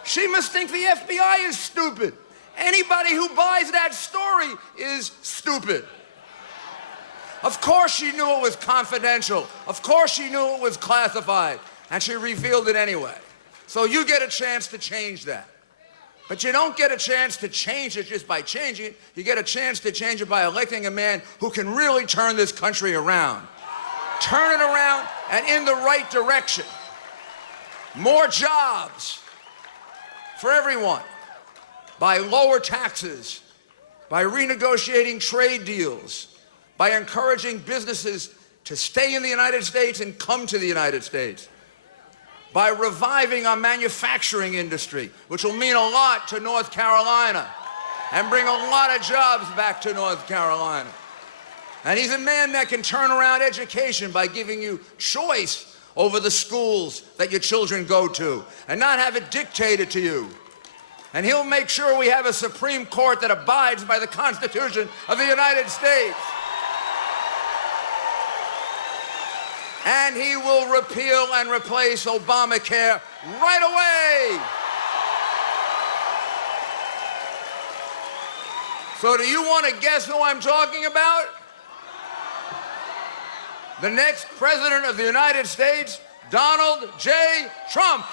She must think the FBI is stupid. Anybody who buys that story is stupid. Of course she knew it was confidential. Of course she knew it was classified. And she revealed it anyway. So you get a chance to change that. But you don't get a chance to change it just by changing it. You get a chance to change it by electing a man who can really turn this country around. Turn it around and in the right direction. More jobs for everyone. By lower taxes. By renegotiating trade deals. By encouraging businesses to stay in the United States and come to the United States. By reviving our manufacturing industry, which will mean a lot to North Carolina and bring a lot of jobs back to North Carolina. And he's a man that can turn around education by giving you choice over the schools that your children go to and not have it dictated to you. And he'll make sure we have a Supreme Court that abides by the Constitution of the United States. And he will repeal and replace Obamacare right away. So do you want to guess who I'm talking about? The next President of the United States, Donald J. Trump.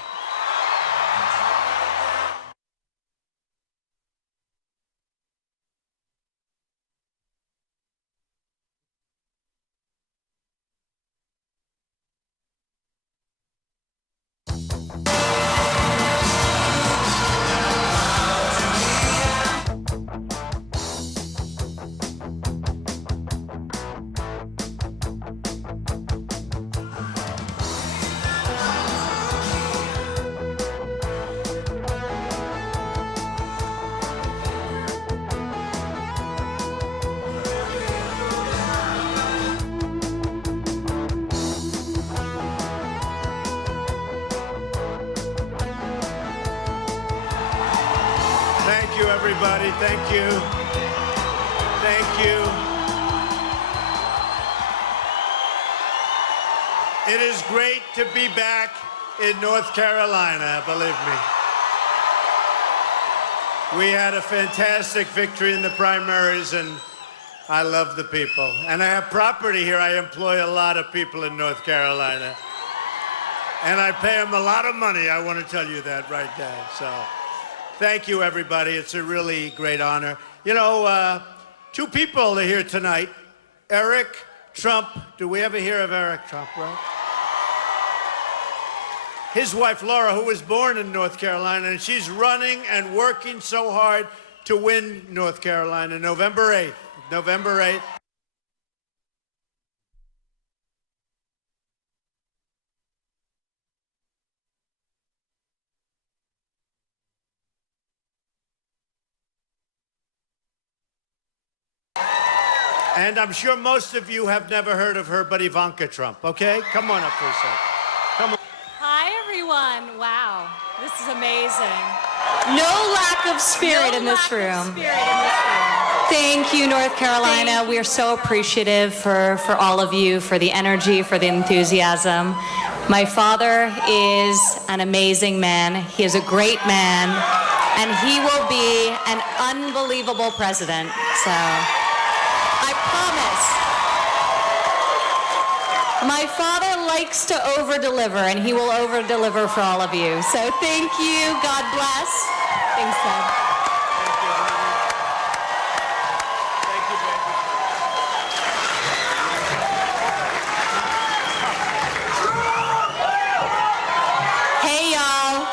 Thank you, everybody. Thank you. Thank you. It is great to be back in North Carolina, believe me. We had a fantastic victory in the primaries, and I love the people. And I have property here. I employ a lot of people in North Carolina. And I pay them a lot of money. I want to tell you that right now. So thank you, everybody. It's a really great honor. You know, two people are here tonight. Eric Trump. Do we ever hear of Eric Trump, right? His wife, Laura, who was born in North Carolina, and she's running and working so hard to win North Carolina, November 8th. November 8th. And I'm sure most of you have never heard of her, but Ivanka Trump, okay? Come on up for a second. Come on. Hi, everyone. Wow, this is amazing. No lack of spirit in this room. Thank you, North Carolina. We are so appreciative for all of you, for the energy, for the enthusiasm. My father is an amazing man. He is a great man, and he will be an unbelievable president. So I promise. My father likes to over-deliver, and he will over-deliver for all of you. So thank you. God bless. Thanks, Ted. Thank you, baby. Hey, y'all.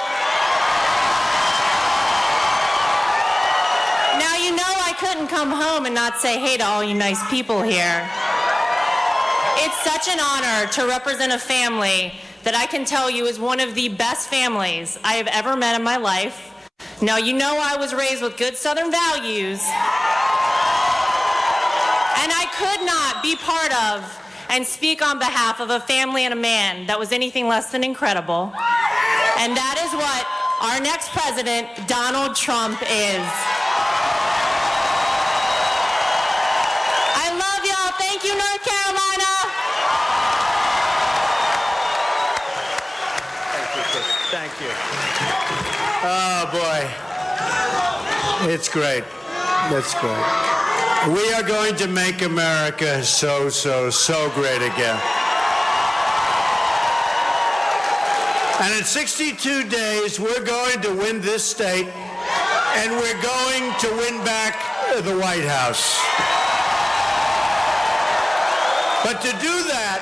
Now, you know I couldn't come home and not say hey to all you nice people here. It's such an honor to represent a family that I can tell you is one of the best families I have ever met in my life. Now, you know I was raised with good Southern values, and I could not be part of and speak on behalf of a family and a man that was anything less than incredible. And that is what our next president, Donald Trump, is. I love y'all. Thank you, North Carolina. Thank you. Oh, boy. It's great. That's great. We are going to make America so great again. And in 62 days, we're going to win this state, and we're going to win back the White House. But to do that,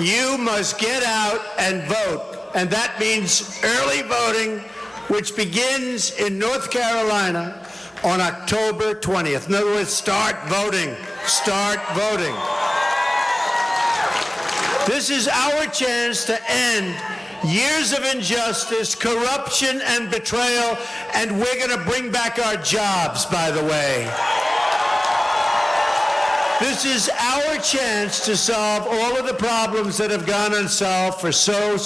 you must get out and vote. And that means early voting, which begins in North Carolina on October 20th. In other words, start voting. Start voting. This is our chance to end years of injustice, corruption, and betrayal, and we're going to bring back our jobs, by the way. This is our chance to solve all of the problems that have gone unsolved for so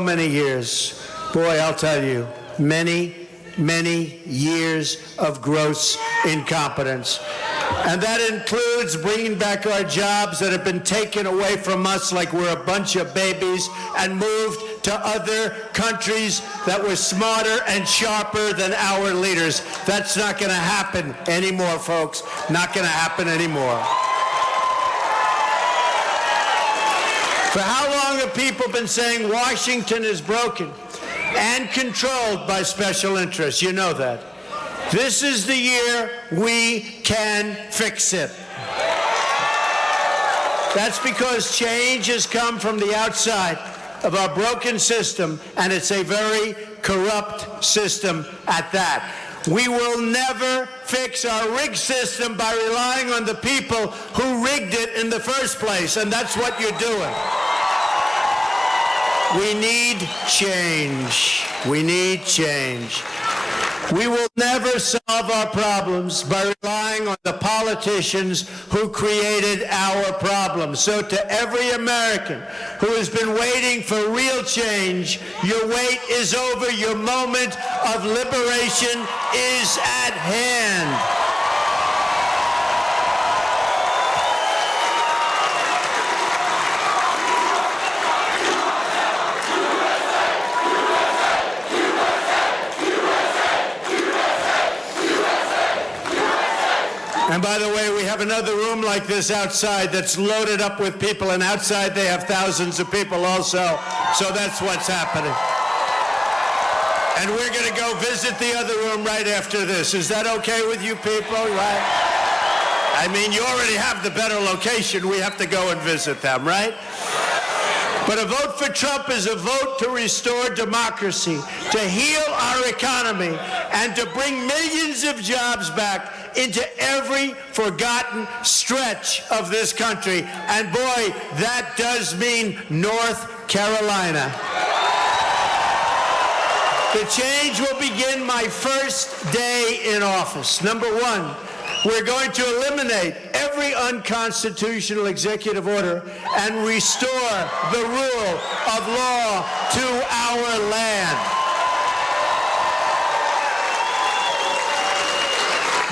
many years. Boy, I'll tell you, many years of gross incompetence. And that includes bringing back our jobs that have been taken away from us like we're a bunch of babies and moved to other countries that were smarter and sharper than our leaders. That's not going to happen anymore, folks. Not going to happen anymore. For how long have people been saying Washington is broken and controlled by special interests? You know that. This is the year we can fix it. That's because change has come from the outside of our broken system, and it's a very corrupt system at that. We will never fix our rigged system by relying on the people who rigged it in the first place, and that's what you're doing. We need change. We need change. We will never solve our problems by relying on the politicians who created our problems. So to every American who has been waiting for real change, your wait is over. Your moment of liberation is at hand. And by the way, we have another room like this outside that's loaded up with people, and outside they have thousands of people also. So that's what's happening. And we're going to go visit the other room right after this. Is that okay with you people? Right? I mean, you already have the better location. We have to go and visit them, right? But a vote for Trump is a vote to restore democracy, to heal our economy, and to bring millions of jobs back into every forgotten stretch of this country. And boy, that does mean North Carolina. The change will begin my first day in office. Number one, we're going to eliminate every unconstitutional executive order and restore the rule of law to our land.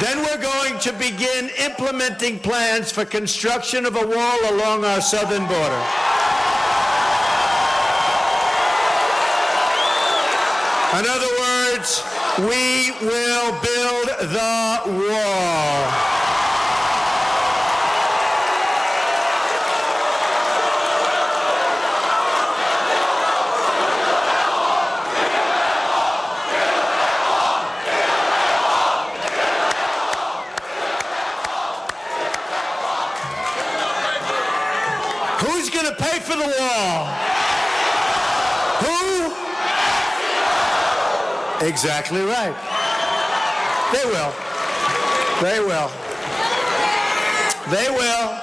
Then we're going to begin implementing plans for construction of a wall along our southern border. In other words, we will build the wall. Who's going to pay for the wall? Who? Exactly right. They will. They will. They will.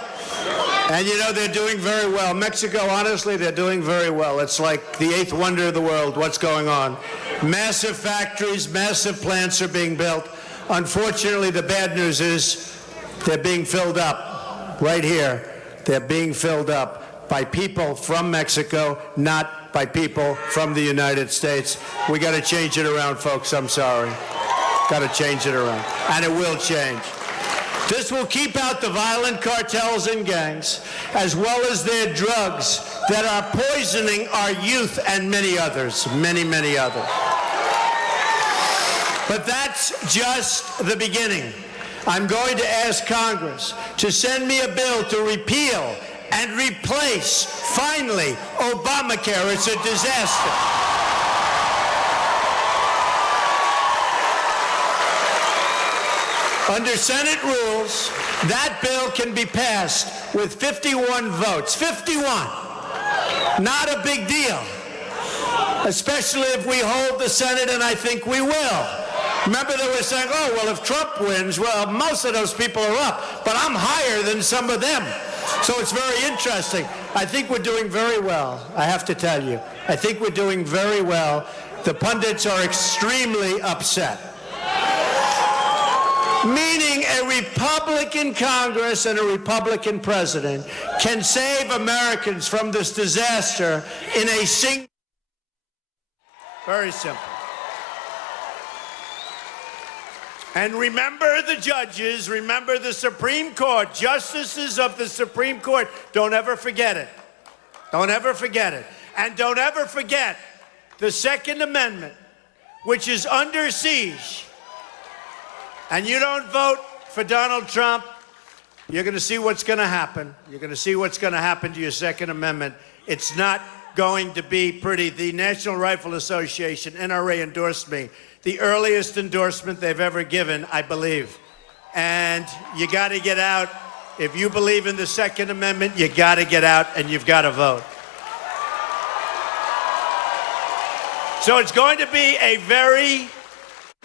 And you know, they're doing very well. Mexico, honestly, they're doing very well. It's like the eighth wonder of the world, what's going on. Massive factories, massive plants are being built. Unfortunately, the bad news is they're being filled up right here. They're being filled up by people from Mexico, not by people from the United States. We got to change it around, folks. I'm sorry. Got to change it around. And it will change. This will keep out the violent cartels and gangs, as well as their drugs that are poisoning our youth and many others, many, many others. But that's just the beginning. I'm going to ask Congress to send me a bill to repeal and replace, finally, Obamacare. It's a disaster. Under Senate rules, that bill can be passed with 51 votes. 51. Not a big deal. Especially if we hold the Senate, and I think we will. Remember they were saying, oh, well, if Trump wins, well, most of those people are up, but I'm higher than some of them. So it's very interesting. I think we're doing very well, I have to tell you. I think we're doing very well. The pundits are extremely upset. Meaning a Republican Congress and a Republican president can save Americans from this disaster in a single... Very simple. And remember the judges, remember the Supreme Court, justices of the Supreme Court. Don't ever forget it. Don't ever forget it. And don't ever forget the Second Amendment, which is under siege. And you don't vote for Donald Trump, you're going to see what's going to happen. You're going to see what's going to happen to your Second Amendment. It's not going to be pretty. The National Rifle Association, NRA, endorsed me. The earliest endorsement they've ever given, I believe. And you got to get out. If you believe in the Second Amendment, you got to get out and you've got to vote. So it's going to be a very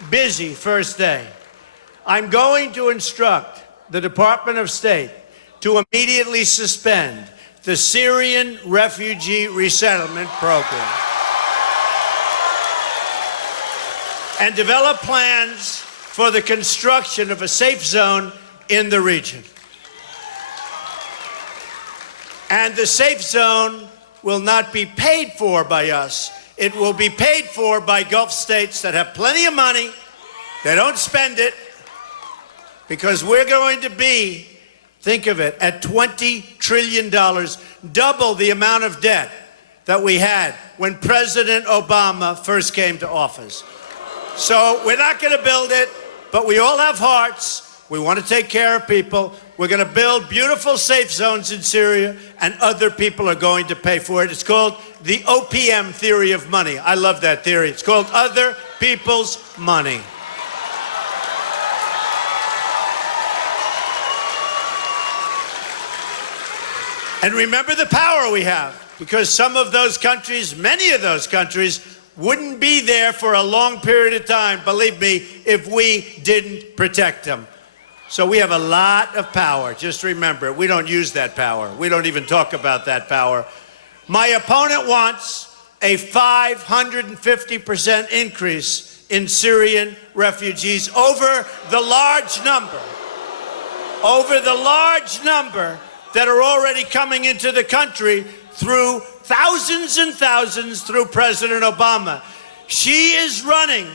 busy first day. I'm going to instruct the Department of State to immediately suspend the Syrian refugee resettlement program and develop plans for the construction of a safe zone in the region. And the safe zone will not be paid for by us. It will be paid for by Gulf states that have plenty of money. They don't spend it because we're going to be, think of it, at $20 trillion, double the amount of debt that we had when President Obama first came to office. So we're not going to build it, but we all have hearts. We want to take care of people. We're going to build beautiful safe zones in Syria, and other people are going to pay for it. It's called the OPM theory of money. I love that theory. It's called other people's money. And remember the power we have, because some of those countries, many of those countries, wouldn't be there for a long period of time, believe me, if we didn't protect them. So we have a lot of power. Just remember, we don't use that power. We don't even talk about that power. My opponent wants a 550% increase in Syrian refugees over the large number that are already coming into the country through thousands and thousands through President Obama. She is running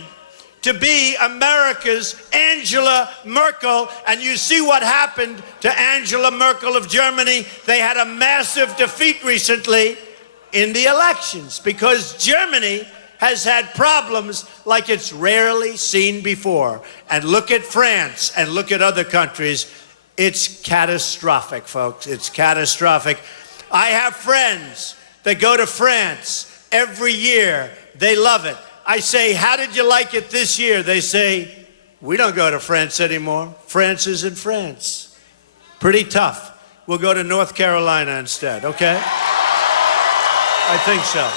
to be America's Angela Merkel, and you see what happened to Angela Merkel of Germany. They had a massive defeat recently in the elections because Germany has had problems like it's rarely seen before. And look at France and look at other countries. It's catastrophic, folks. It's catastrophic. I have friends that go to France every year. They love it. I say, how did you like it this year? They say, we don't go to France anymore. France is in France. Pretty tough. We'll go to North Carolina instead, okay? I think so.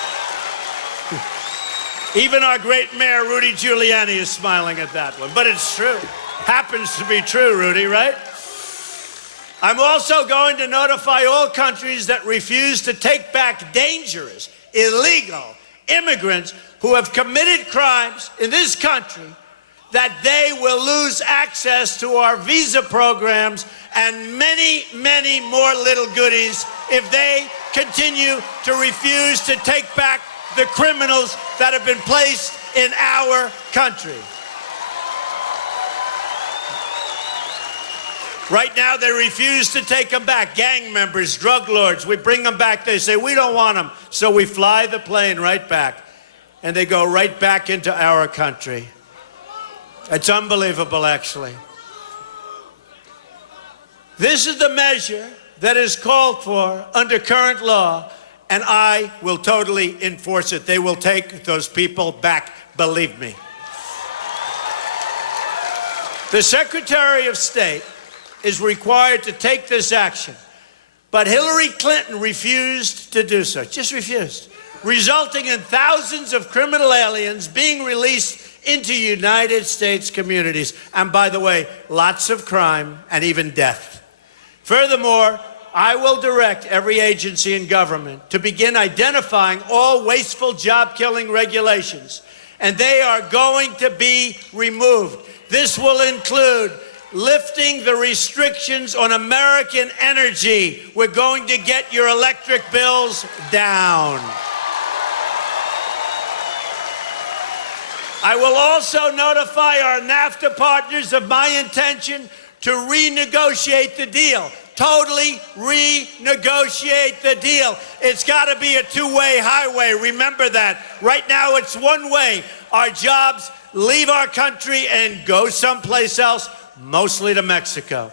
Even our great mayor, Rudy Giuliani, is smiling at that one. But it's true. Happens to be true, Rudy, right? I'm also going to notify all countries that refuse to take back dangerous, illegal immigrants who have committed crimes in this country that they will lose access to our visa programs and many, many more little goodies if they continue to refuse to take back the criminals that have been placed in our country. Right now, they refuse to take them back. Gang members, drug lords, we bring them back. They say, we don't want them. So we fly the plane right back. And they go right back into our country. It's unbelievable, actually. This is the measure that is called for under current law, and I will totally enforce it. They will take those people back, believe me. The Secretary of State is required to take this action, but Hillary Clinton refused to do so, just refused, resulting in thousands of criminal aliens being released into United States communities. And by the way, lots of crime and even death. Furthermore, I will direct every agency in government to begin identifying all wasteful job-killing regulations, and they are going to be removed. This will include lifting the restrictions on American energy. We're going to get your electric bills down. I will also notify our NAFTA partners of my intention to renegotiate the deal. totally renegotiate the deal. It's got to be a two-way highway. Remember that. Right now it's one way. Our jobs leave our country and go someplace else, mostly to Mexico.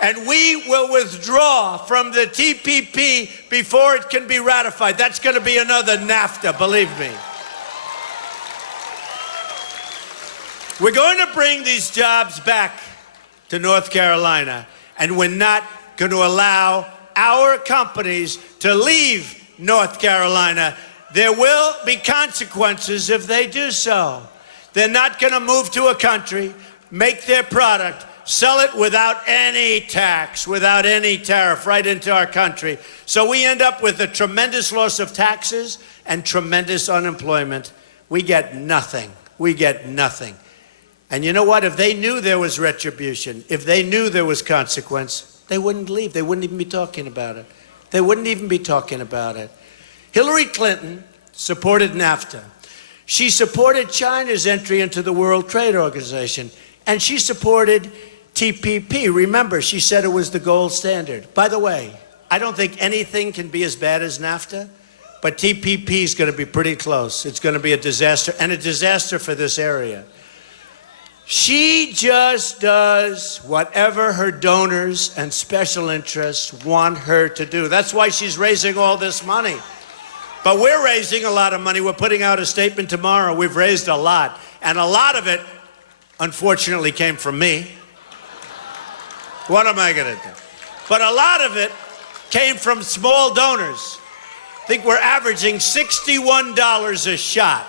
And we will withdraw from the TPP before it can be ratified. That's going to be another NAFTA, believe me. We're going to bring these jobs back to North Carolina, and we're not going to allow our companies to leave North Carolina. There will be consequences if they do so. They're not going to move to a country, make their product, sell it without any tax, without any tariff, right into our country. So we end up with a tremendous loss of taxes and tremendous unemployment. We get nothing. We get nothing. And you know what? If they knew there was retribution, if they knew there was consequence, they wouldn't leave. They wouldn't even be talking about it. They wouldn't even be talking about it. Hillary Clinton supported NAFTA. She supported China's entry into the World Trade Organization. And she supported TPP. Remember, she said it was the gold standard. By the way, I don't think anything can be as bad as NAFTA, but TPP is going to be pretty close. It's going to be a disaster, and a disaster for this area. She just does whatever her donors and special interests want her to do. That's why she's raising all this money. But we're raising a lot of money. We're putting out a statement tomorrow. We've raised a lot. And a lot of it, unfortunately, came from me. What am I going to do? But a lot of it came from small donors. I think we're averaging $61 a shot.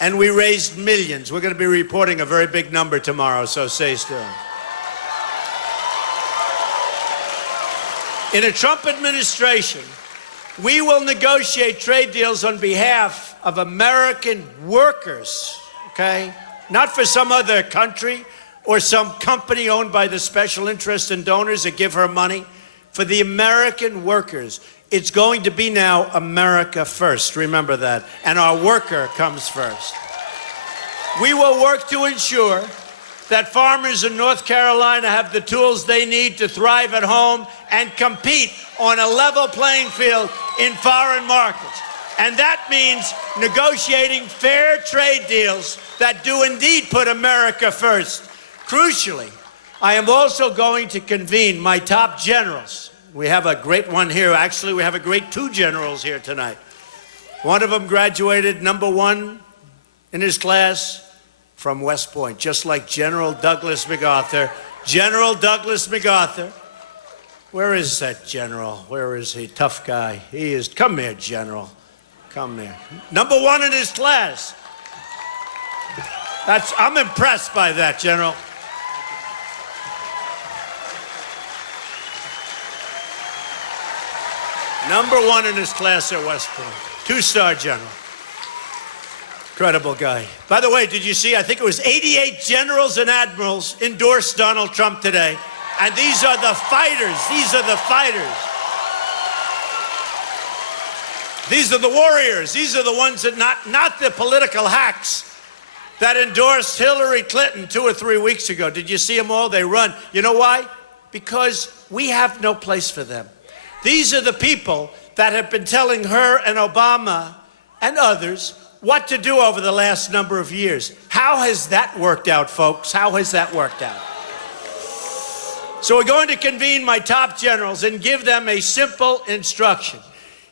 And we raised millions. We're going to be reporting a very big number tomorrow, so stay tuned. In a Trump administration, we will negotiate trade deals on behalf of American workers, okay? Not for some other country or some company owned by the special interest and donors that give her money. For the American workers. It's going to be now America first, remember that, and our worker comes first. We will work to ensure that farmers in North Carolina have the tools they need to thrive at home and compete on a level playing field in foreign markets. And that means negotiating fair trade deals that do indeed put America first. Crucially, I am also going to convene my top generals. We have a great one here. Actually, we have a great two generals here tonight. One of them graduated #1 in his class from West Point, just like General Douglas MacArthur. General Douglas MacArthur. Where is that general? Where is he? Tough guy. He is. Come here, General. Come here. #1 in his class. I'm impressed by that, General. #1 in his class at West Point. 2-star general. Incredible guy. By the way, did you see, I think it was 88 generals and admirals endorsed Donald Trump today. And these are the fighters. These are the fighters. These are the warriors. These are the ones that not the political hacks that endorsed Hillary Clinton 2 or 3 weeks ago. Did you see them all? They run. You know why? Because we have no place for them. These are the people that have been telling her and Obama and others what to do over the last number of years. How has that worked out, folks? How has that worked out? So we're going to convene my top generals and give them a simple instruction.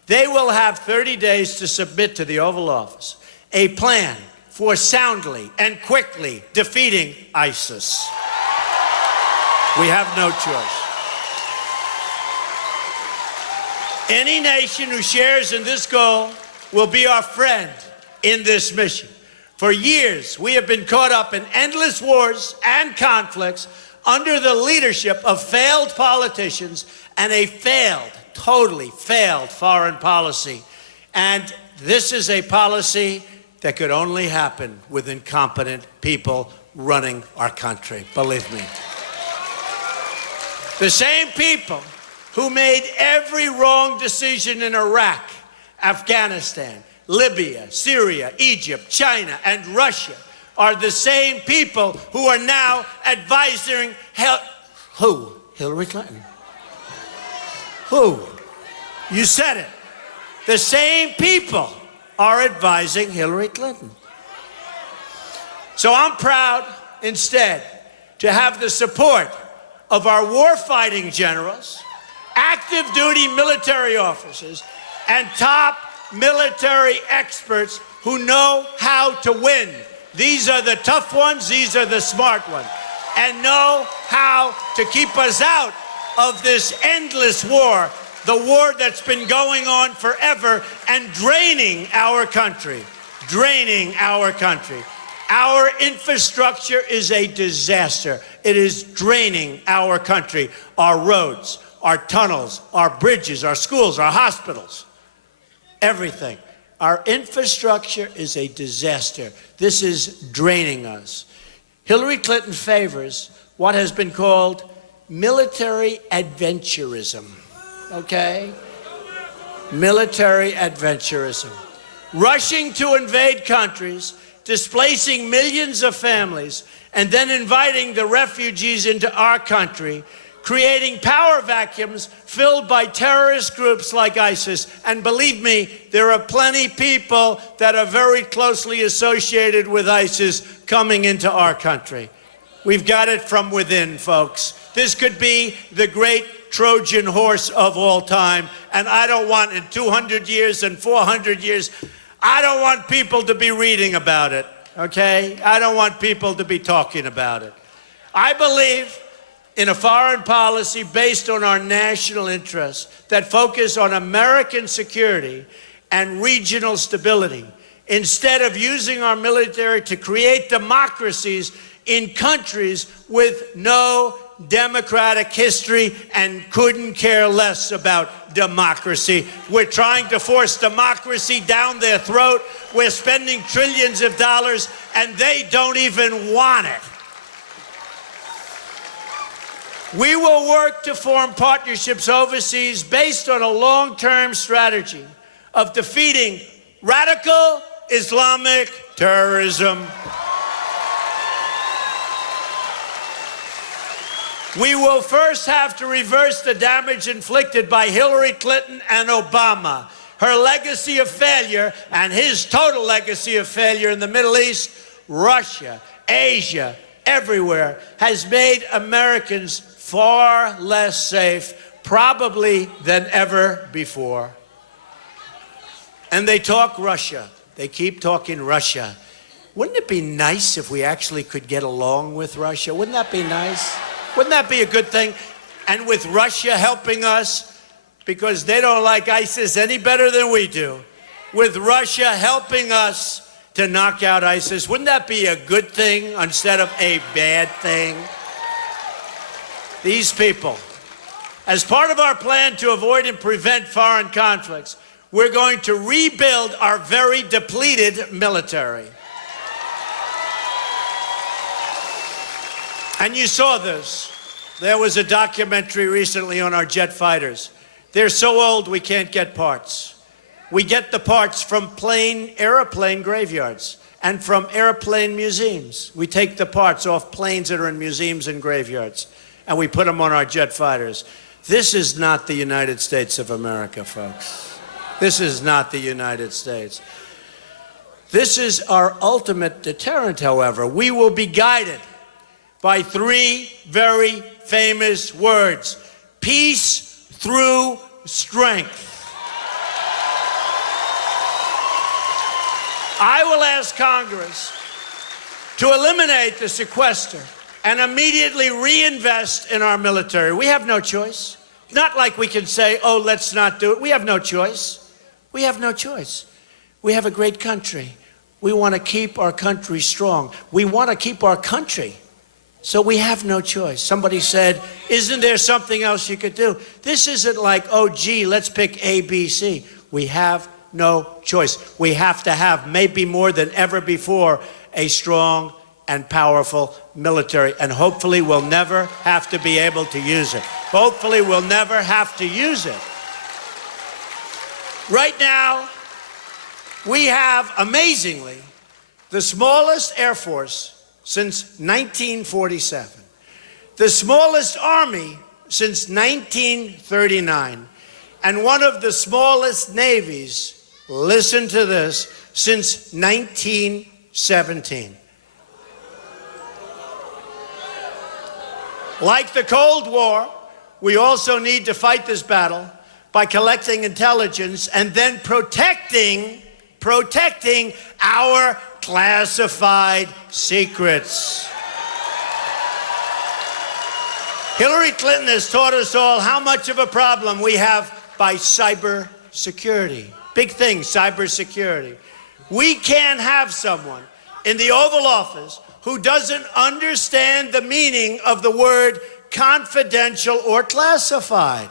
They will have 30 days to submit to the Oval Office a plan for soundly and quickly defeating ISIS. We have no choice. Any nation who shares in this goal will be our friend in this mission. For years, we have been caught up in endless wars and conflicts under the leadership of failed politicians and a totally failed foreign policy. And this is a policy that could only happen with incompetent people running our country, believe me. The same people who made every wrong decision in Iraq, Afghanistan, Libya, Syria, Egypt, China, and Russia are the same people who are now advising who? Hillary Clinton. Who? You said it. The same people are advising Hillary Clinton. So I'm proud, instead, to have the support of our war-fighting generals, active duty military officers, and top military experts who know how to win. These are the tough ones, these are the smart ones, and know how to keep us out of this endless war, the war that's been going on forever and draining our country, draining our country. Our infrastructure is a disaster. It is draining our country, our roads, our tunnels, our bridges, our schools, our hospitals, everything. Our infrastructure is a disaster. This is draining us. Hillary Clinton favors what has been called military adventurism, okay? Military adventurism. Rushing to invade countries, displacing millions of families, and then inviting the refugees into our country, creating power vacuums filled by terrorist groups like ISIS. And believe me, there are plenty of people that are very closely associated with ISIS coming into our country. We've got it from within, folks. This could be the great Trojan horse of all time, and I don't want in 200 years and 400 years, I don't want people to be reading about it, okay? I don't want people to be talking about it. I believe in a foreign policy based on our national interests that focus on American security and regional stability, instead of using our military to create democracies in countries with no democratic history and couldn't care less about democracy. We're trying to force democracy down their throat. We're spending trillions of dollars, and they don't even want it. We will work to form partnerships overseas based on a long-term strategy of defeating radical Islamic terrorism. We will first have to reverse the damage inflicted by Hillary Clinton and Obama, her legacy of failure and his total legacy of failure in the Middle East, Russia, Asia, everywhere, has made Americans far less safe, probably than ever before. And they talk Russia. They keep talking Russia. Wouldn't it be nice if we actually could get along with Russia? Wouldn't that be nice? Wouldn't that be a good thing? And with Russia helping us, because they don't like ISIS any better than we do, with Russia helping us to knock out ISIS, wouldn't that be a good thing instead of a bad thing? These people, as part of our plan to avoid and prevent foreign conflicts, we're going to rebuild our very depleted military. And you saw this. There was a documentary recently on our jet fighters. They're so old we can't get parts. We get the parts from airplane graveyards and from airplane museums. We take the parts off planes that are in museums and graveyards, and we put them on our jet fighters. This is not the United States of America, folks. This is not the United States. This is our ultimate deterrent, however. We will be guided by three very famous words: peace through strength. I will ask Congress to eliminate the sequester and immediately reinvest in our military. We have no choice. Not like we can say, oh, let's not do it. We have no choice. We have no choice. We have a great country. We want to keep our country strong. We want to keep our country. So we have no choice. Somebody said, isn't there something else you could do? This isn't like, oh, gee, let's pick A, B, C. We have no choice. We have to have, maybe more than ever before, a strong and powerful military. And hopefully we'll never have to be able to use it. Hopefully we'll never have to use it. Right now, we have, amazingly, the smallest Air Force since 1947, the smallest Army since 1939, and one of the smallest navies, listen to this, since 1917. Like the Cold War, we also need to fight this battle by collecting intelligence and then protecting our classified secrets. Hillary Clinton has taught us all how much of a problem we have by cyber security. Big thing, cyber security. We can't have someone in the Oval Office who doesn't understand the meaning of the word confidential or classified.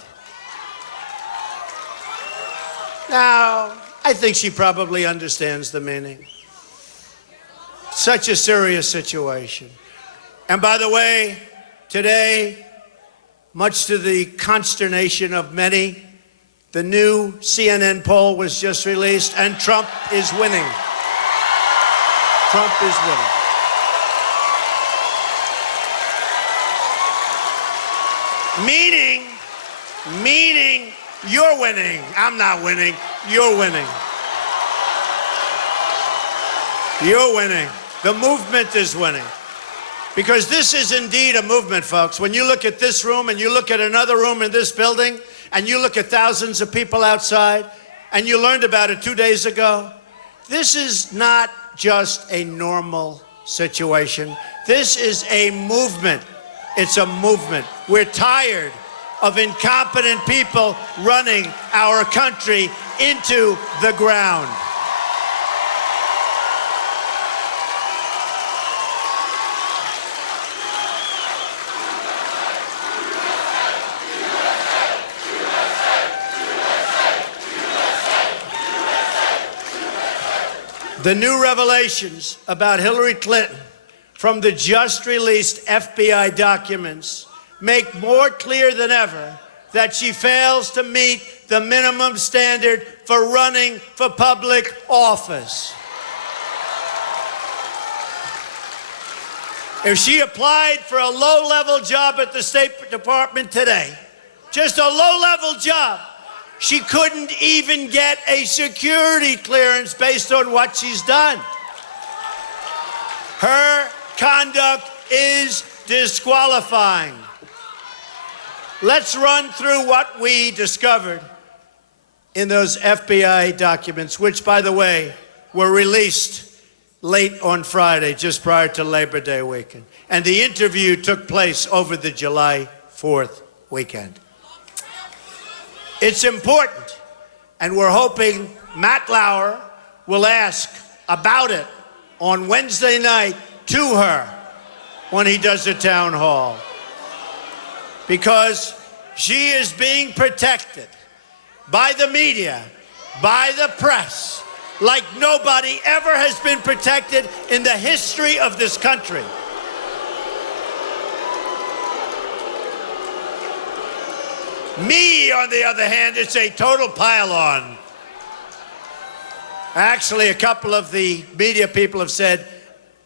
Now, I think she probably understands the meaning. Such a serious situation. And by the way, today, much to the consternation of many, the new CNN poll was just released, and Trump is winning. Trump is winning. Meaning you're winning. I'm not winning. You're winning. You're winning. The movement is winning. Because this is indeed a movement, folks. When you look at this room and you look at another room in this building and you look at thousands of people outside and you learned about it 2 days ago, this is not just a normal situation. This is a movement. It's a movement. We're tired of incompetent people running our country into the ground. The new revelations about Hillary Clinton from the just released FBI documents make more clear than ever that she fails to meet the minimum standard for running for public office. If she applied for a low-level job at the State Department today, just a low-level job, she couldn't even get a security clearance based on what she's done. Her conduct is disqualifying. Let's run through what we discovered in those FBI documents, which, by the way, were released late on Friday, just prior to Labor Day weekend. And the interview took place over the July 4th weekend. It's important, and we're hoping Matt Lauer will ask about it on Wednesday night to her when he does a town hall. Because she is being protected by the media, by the press, like nobody ever has been protected in the history of this country. Me, on the other hand, it's a total pile-on. Actually, a couple of the media people have said,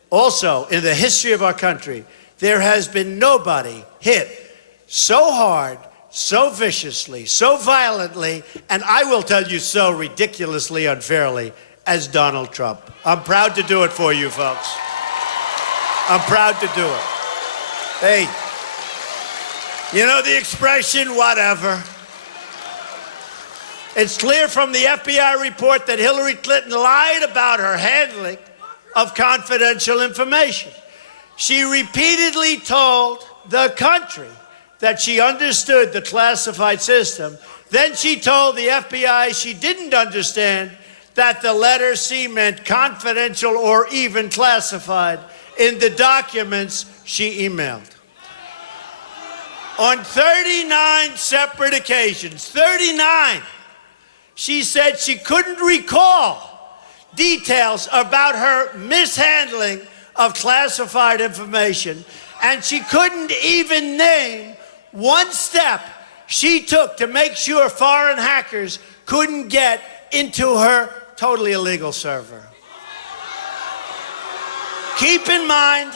also, in the history of our country, there has been nobody hit so hard, so viciously, so violently, and I will tell you so ridiculously unfairly, as Donald Trump. I'm proud to do it for you, folks. I'm proud to do it. Hey, you know the expression, whatever. It's clear from the FBI report that Hillary Clinton lied about her handling of confidential information. She repeatedly told the country that she understood the classified system. Then she told the FBI she didn't understand that the letter C meant confidential or even classified in the documents she emailed. On 39 separate occasions, 39, she said she couldn't recall details about her mishandling of classified information, and she couldn't even name one step she took to make sure foreign hackers couldn't get into her totally illegal server. Keep in mind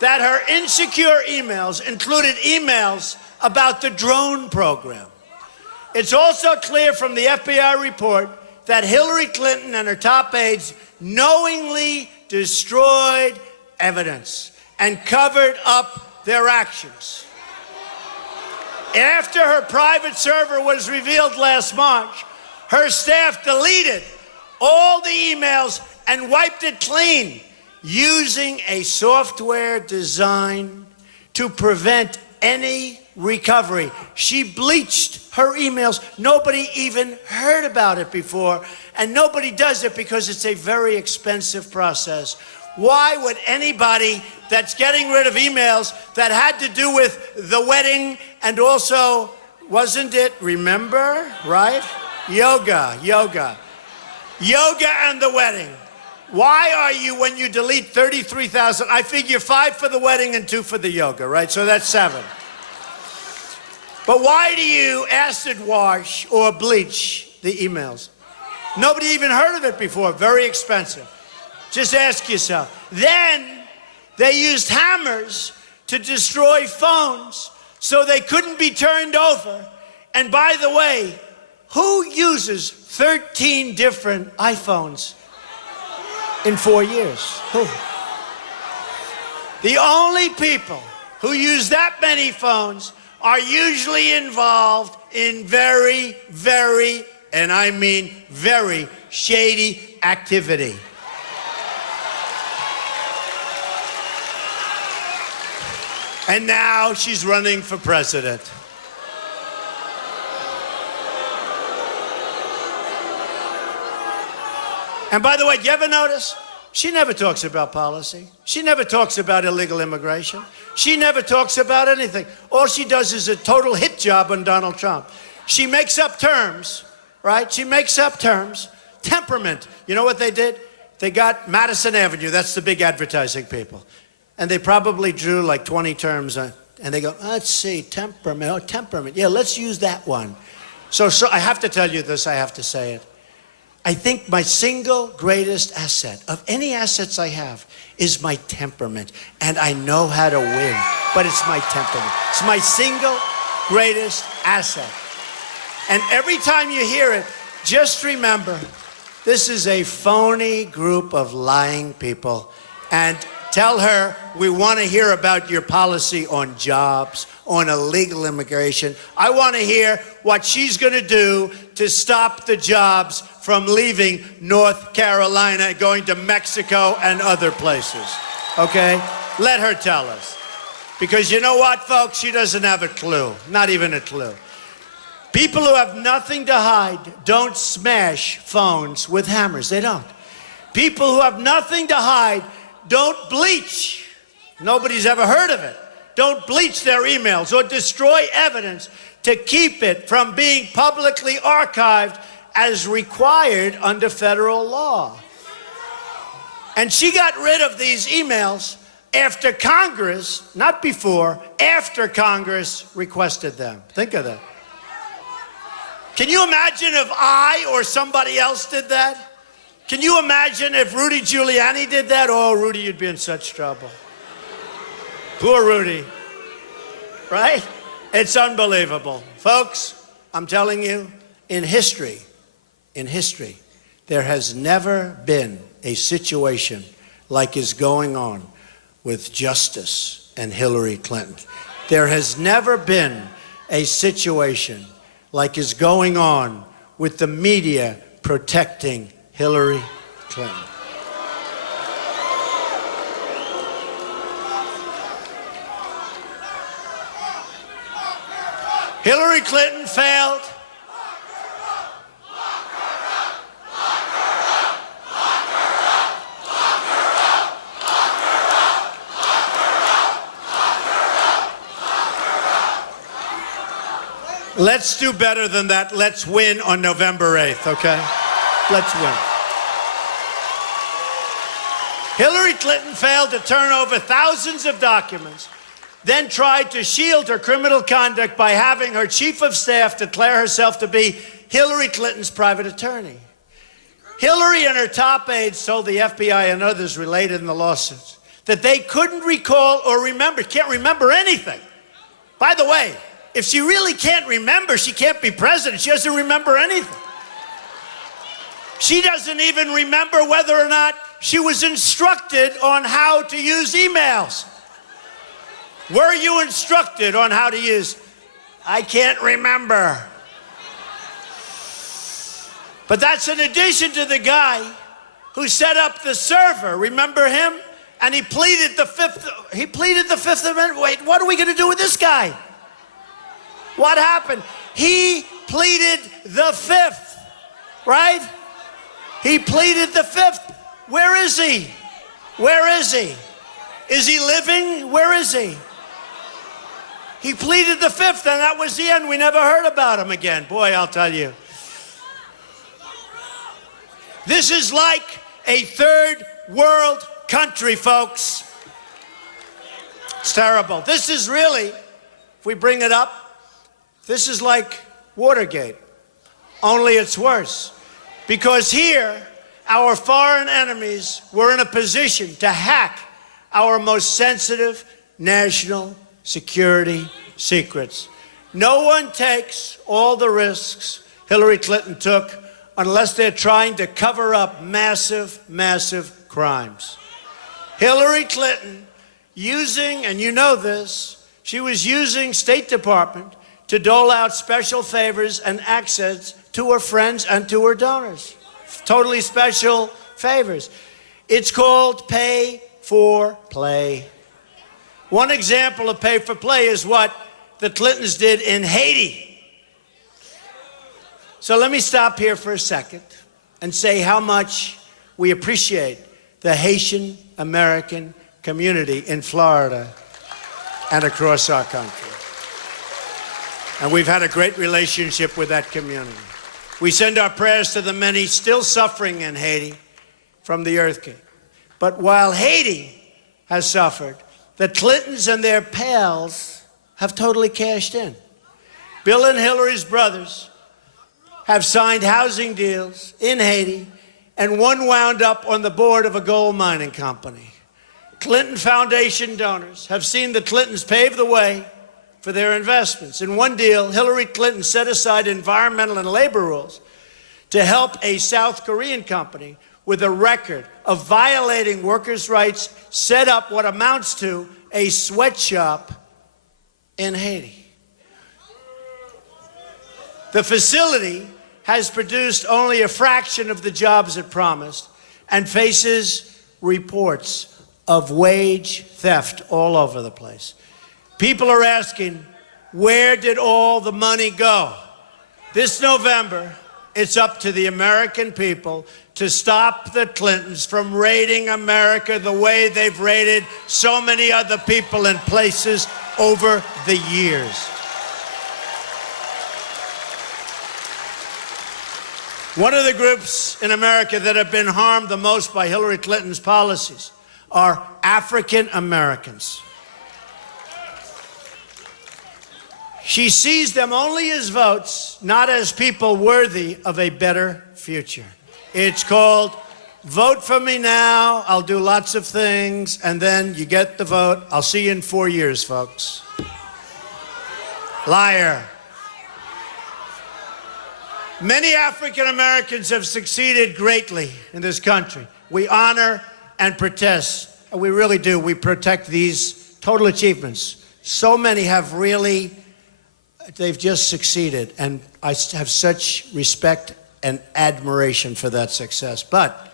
that her insecure emails included emails about the drone program. It's also clear from the FBI report that Hillary Clinton and her top aides knowingly destroyed evidence and covered up their actions. After her private server was revealed last March, her staff deleted all the emails and wiped it clean using a software designed to prevent any recovery. She bleached her emails. Nobody even heard about it before, and nobody does it because it's a very expensive process. Why would anybody that's getting rid of emails that had to do with the wedding and also, wasn't it, remember, right? Yoga and the wedding. Why are you, when you delete 33,000, I figure 5 for the wedding and 2 for the yoga, right? So that's 7. But why do you acid wash or bleach the emails? Nobody even heard of it before. Very expensive. Just ask yourself. Then they used hammers to destroy phones so they couldn't be turned over. And by the way, who uses 13 different iPhones in 4 years? Who? The only people who use that many phones are usually involved in very, very, and I mean very, shady activity. And now she's running for president. And by the way, do you ever notice? She never talks about policy. She never talks about illegal immigration. She never talks about anything. All she does is a total hit job on Donald Trump. She makes up terms, right? She makes up terms. Temperament. You know what they did? They got Madison Avenue. That's the big advertising people. And they probably drew like 20 terms. And they go, let's see, temperament. Oh, temperament. Yeah, let's use that one. So I have to tell you this. I have to say it. I think my single greatest asset, of any assets I have, is my temperament. And I know how to win, but it's my temperament. It's my single greatest asset. And every time you hear it, just remember, this is a phony group of lying people. And tell her we want to hear about your policy on jobs, on illegal immigration. I want to hear what she's going to do to stop the jobs from leaving North Carolina and going to Mexico and other places. Okay? Let her tell us. Because you know what, folks? She doesn't have a clue. Not even a clue. People who have nothing to hide don't smash phones with hammers. They don't. People who have nothing to hide don't bleach. Nobody's ever heard of it. Don't bleach their emails or destroy evidence to keep it from being publicly archived as required under federal law. And she got rid of these emails after Congress, not before, after Congress requested them. Think of that. Can you imagine if I or somebody else did that? Can you imagine if Rudy Giuliani did that? Oh, Rudy, you'd be in such trouble. Poor Rudy, right? It's unbelievable. Folks, I'm telling you, in history, there has never been a situation like is going on with Justice and Hillary Clinton. There has never been a situation like is going on with the media protecting Hillary Clinton. Hillary Clinton failed. Let's do better than that. Let's win on November 8th, okay? Let's win. Hillary Clinton failed to turn over thousands of documents, then tried to shield her criminal conduct by having her chief of staff declare herself to be Hillary Clinton's private attorney. Hillary and her top aides told the FBI and others related in the lawsuits that they couldn't recall or remember, can't remember anything. By the way, if she really can't remember, she can't be president. She doesn't remember anything. She doesn't even remember whether or not she was instructed on how to use emails. Were you instructed on how to use? I can't remember. But that's in addition to the guy who set up the server. Remember him? And he pleaded the Fifth Amendment. Wait, what are we going to do with this guy? What happened? He pleaded the Fifth, right? He pleaded the Fifth. Where is he? Where is he? Is he living? Where is he? He pleaded the Fifth, and that was the end. We never heard about him again. Boy, I'll tell you. This is like a third world country, folks. It's terrible. This is really, if we bring it up, this is like Watergate, only it's worse. Because here, our foreign enemies were in a position to hack our most sensitive national security secrets. No one takes all the risks Hillary Clinton took unless they're trying to cover up massive, massive crimes. Hillary Clinton using, and you know this, she was using State Department to dole out special favors and access to her friends and to her donors. Totally special favors. It's called pay for play. One example of pay for play is what the Clintons did in Haiti. So let me stop here for a second and say how much we appreciate the Haitian American community in Florida and across our country. And we've had a great relationship with that community. We send our prayers to the many still suffering in Haiti from the earthquake. But while Haiti has suffered, the Clintons and their pals have totally cashed in. Bill and Hillary's brothers have signed housing deals in Haiti, and one wound up on the board of a gold mining company. Clinton Foundation donors have seen the Clintons pave the way for their investments. In one deal, Hillary Clinton set aside environmental and labor rules to help a South Korean company with a record of violating workers' rights set up what amounts to a sweatshop in Haiti. The facility has produced only a fraction of the jobs it promised and faces reports of wage theft all over the place. People are asking, where did all the money go? This November, it's up to the American people to stop the Clintons from raiding America the way they've raided so many other people and places over the years. One of the groups in America that have been harmed the most by Hillary Clinton's policies are African Americans. She sees them only as votes, not as people worthy of a better future. It's called vote for me now, I'll do lots of things, and then you get the vote. I'll see you in 4 years, folks. Liar. Many African Americans have succeeded greatly in this country. We honor and protest, and we really do. We protect these total achievements. So many have really, they've just succeeded, and I have such respect and admiration for that success. But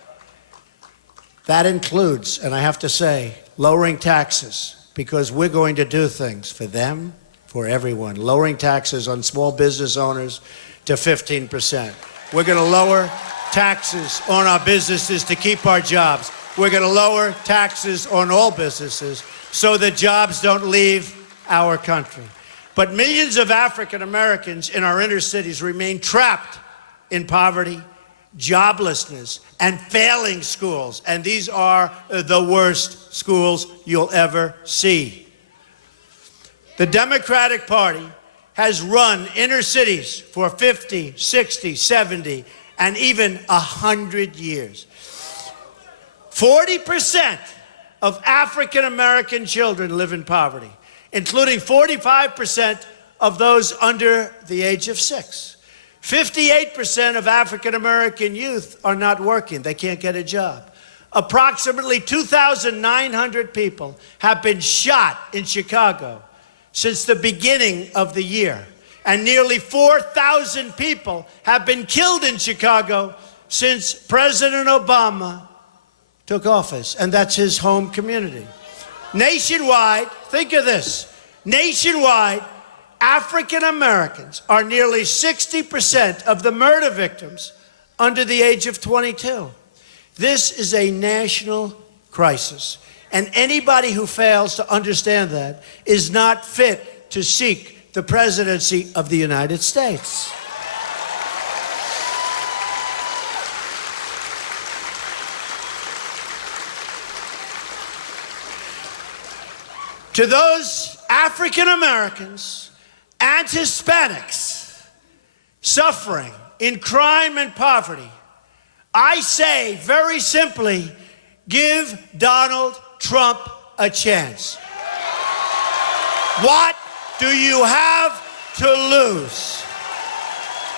that includes, and I have to say, lowering taxes, because we're going to do things for them, for everyone. Lowering taxes on small business owners to 15%. We're going to lower taxes on our businesses to keep our jobs. We're going to lower taxes on all businesses so that jobs don't leave our country. But millions of African Americans in our inner cities remain trapped in poverty, joblessness, and failing schools. And these are the worst schools you'll ever see. The Democratic Party has run inner cities for 50, 60, 70, and even 100 years. 40% of African American children live in poverty, including 45% of those under the age of 6. 58% of African American youth are not working. They can't get a job. Approximately 2,900 people have been shot in Chicago since the beginning of the year. And nearly 4,000 people have been killed in Chicago since President Obama took office. And that's his home community. Nationwide, think of this, nationwide, African Americans are nearly 60% of the murder victims under the age of 22. This is a national crisis, and anybody who fails to understand that is not fit to seek the presidency of the United States. To those African Americans and Hispanics suffering in crime and poverty, I say very simply, give Donald Trump a chance. What do you have to lose?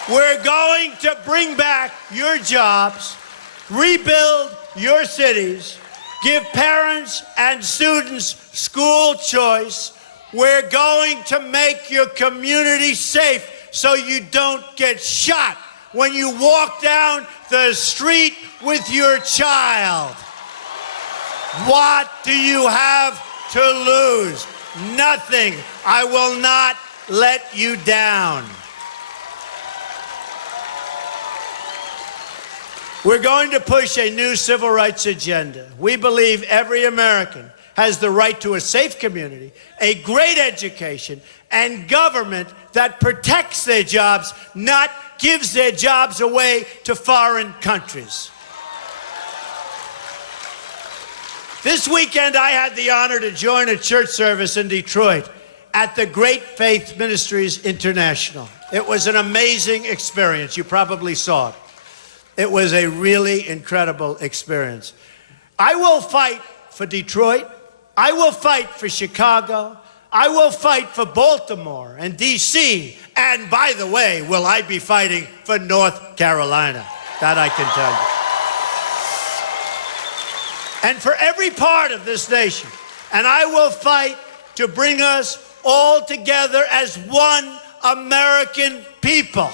We're going to bring back your jobs, rebuild your cities, give parents and students school choice. We're going to make your community safe so you don't get shot when you walk down the street with your child. What do you have to lose? Nothing. I will not let you down. We're going to push a new civil rights agenda. We believe every American has the right to a safe community, a great education, and government that protects their jobs, not gives their jobs away to foreign countries. This weekend, I had the honor to join a church service in Detroit at the Great Faith Ministries International. It was an amazing experience. You probably saw it. It was a really incredible experience. I will fight for Detroit. I will fight for Chicago. I will fight for Baltimore and D.C. And by the way, will I be fighting for North Carolina? That I can tell you. And for every part of this nation. And I will fight to bring us all together as one American people.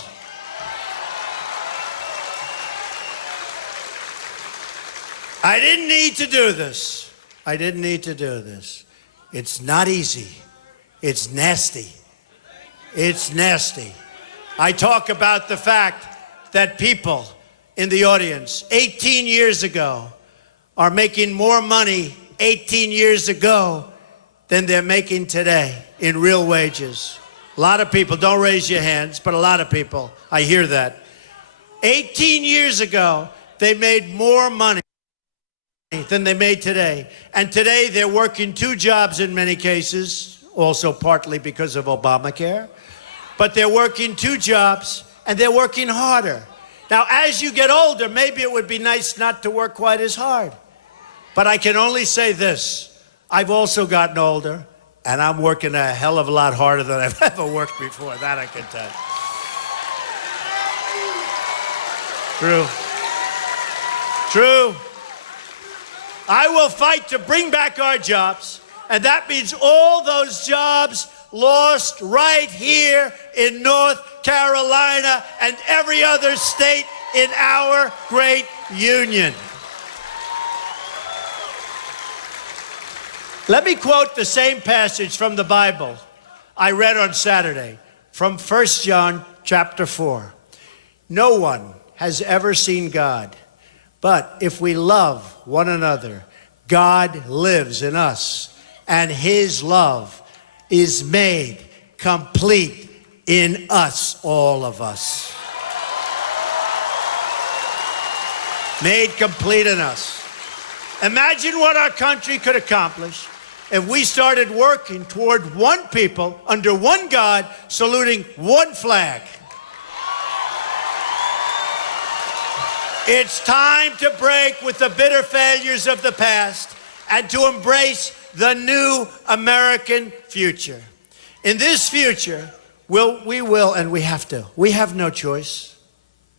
I didn't need to do this. I didn't need to do this. It's not easy. It's nasty. It's nasty. I talk about the fact that people in the audience 18 years ago are making more money 18 years ago than they're making today in real wages. A lot of people, don't raise your hands, but a lot of people, I hear that. 18 years ago, they made more money than they made today. And today they're working 2 jobs in many cases, also partly because of Obamacare. But they're working 2 jobs and they're working harder. Now, as you get older, maybe it would be nice not to work quite as hard. But I can only say this. I've also gotten older and I'm working a hell of a lot harder than I've ever worked before. That I can tell you. True. I will fight to bring back our jobs, and that means all those jobs lost right here in North Carolina and every other state in our great union. Let me quote the same passage from the Bible I read on Saturday from 1 John chapter 4. No one has ever seen God. But if we love one another, God lives in us, and his love is made complete in us, all of us. Made complete in us. Imagine what our country could accomplish if we started working toward one people, under one God, saluting one flag. It's time to break with the bitter failures of the past and to embrace the new American future. In this future, We will, and we have to. We have no choice.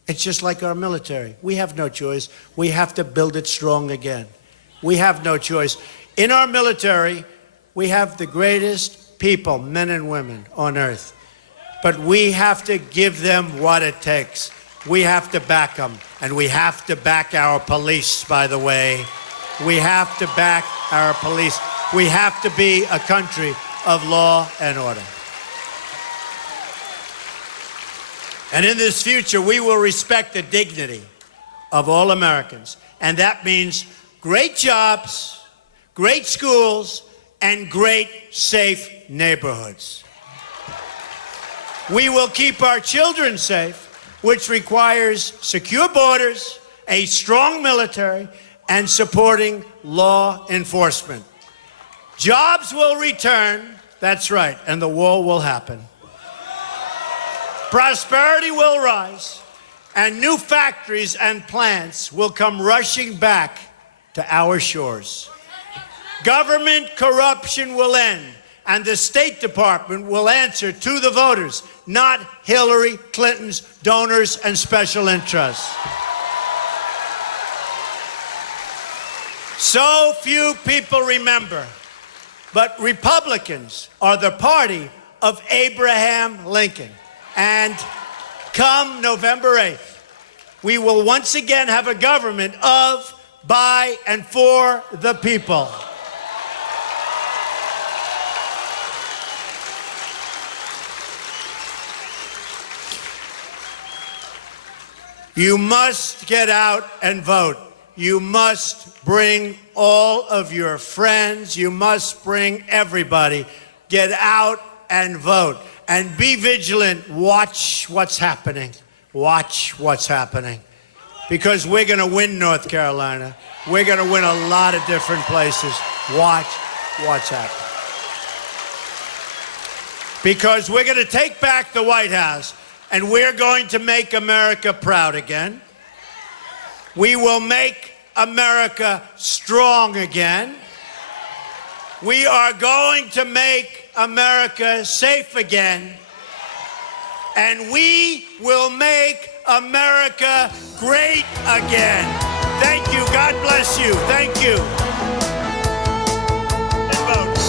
It's just like our military. We have no choice. We have to build it strong again. We have no choice. In our military, we have the greatest people, men and women, on earth. But we have to give them what it takes. We have to back them. And we have to back our police, by the way. We have to back our police. We have to be a country of law and order. And in this future, we will respect the dignity of all Americans. And that means great jobs, great schools, and great safe neighborhoods. We will keep our children safe, which requires secure borders, a strong military, and supporting law enforcement. Jobs will return, that's right, and the wall will happen. Prosperity will rise, and new factories and plants will come rushing back to our shores. Government corruption will end, and the State Department will answer to the voters, not Hillary Clinton's donors and special interests. So few people remember, but Republicans are the party of Abraham Lincoln. And come November 8th, we will once again have a government of, by, and for the people. You must get out and vote. You must bring all of your friends. You must bring everybody. Get out and vote. And be vigilant. Watch what's happening. Watch what's happening. Because we're going to win North Carolina. We're going to win a lot of different places. Watch what's happening. Because we're going to take back the White House, and we're going to make America proud again. We will make America strong again. We are going to make America safe again. And we will make America great again. Thank you. God bless you. Thank you.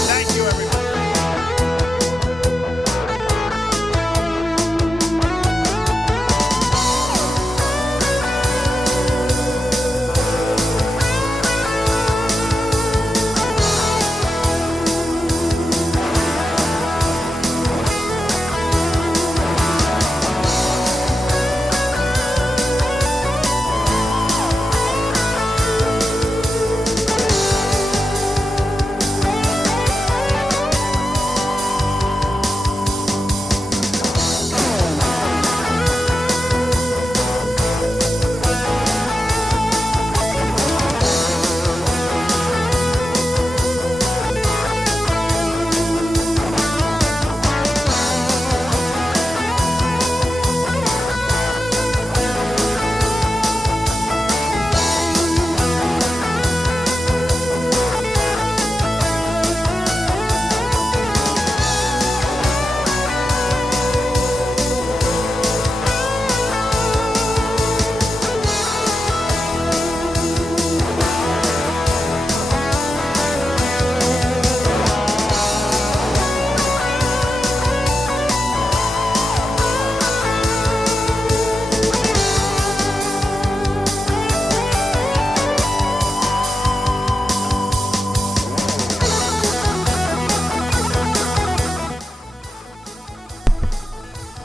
Thank you, everybody.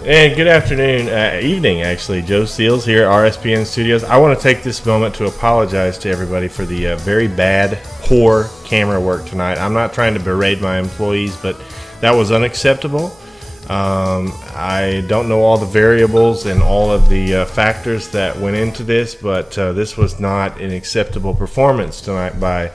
And good afternoon, evening actually. Joe Seals here at RSPN Studios. I want to take this moment to apologize to everybody for the very bad, poor camera work tonight. I'm not trying to berate my employees, but that was unacceptable. I don't know all the variables and all of the factors that went into this, but this was not an acceptable performance tonight by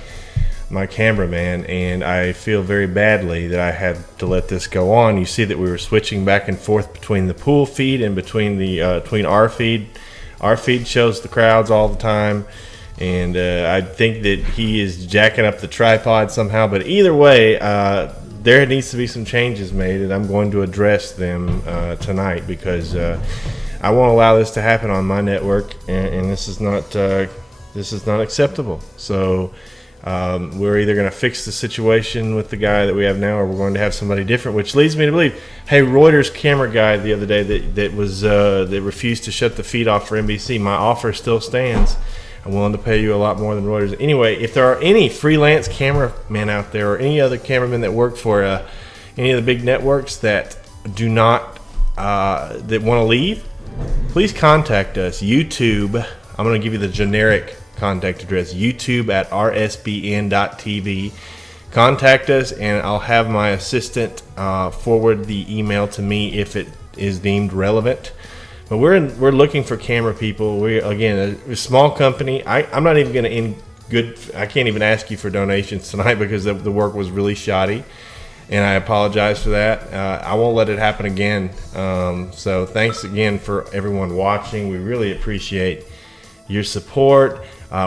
my cameraman, and I feel very badly that I had to let this go on. You see that we were switching back and forth between the pool feed and between our feed. Our feed shows the crowds all the time, and I think that he is jacking up the tripod somehow. But either way, there needs to be some changes made, and I'm going to address them tonight, because I won't allow this to happen on my network, and this is not acceptable. So we're either going to fix the situation with the guy that we have now, or we're going to have somebody different, which leads me to believe, hey, Reuters camera guy the other day that refused to shut the feed off for NBC, my offer still stands. I'm willing to pay you a lot more than Reuters. Anyway, if there are any freelance cameramen out there, or any other cameramen that work for any of the big networks that do not that want to leave, please contact us. YouTube, I'm going to give you the generic contact address, youtube@rsbn.tv. Contact us, and I'll have my assistant forward the email to me if it is deemed relevant. But we're looking for camera people. We, again, a small company. I'm not even going to I can't even ask you for donations tonight, because the work was really shoddy, and I apologize for that. I won't let it happen again. So thanks again for everyone watching. We really appreciate your support.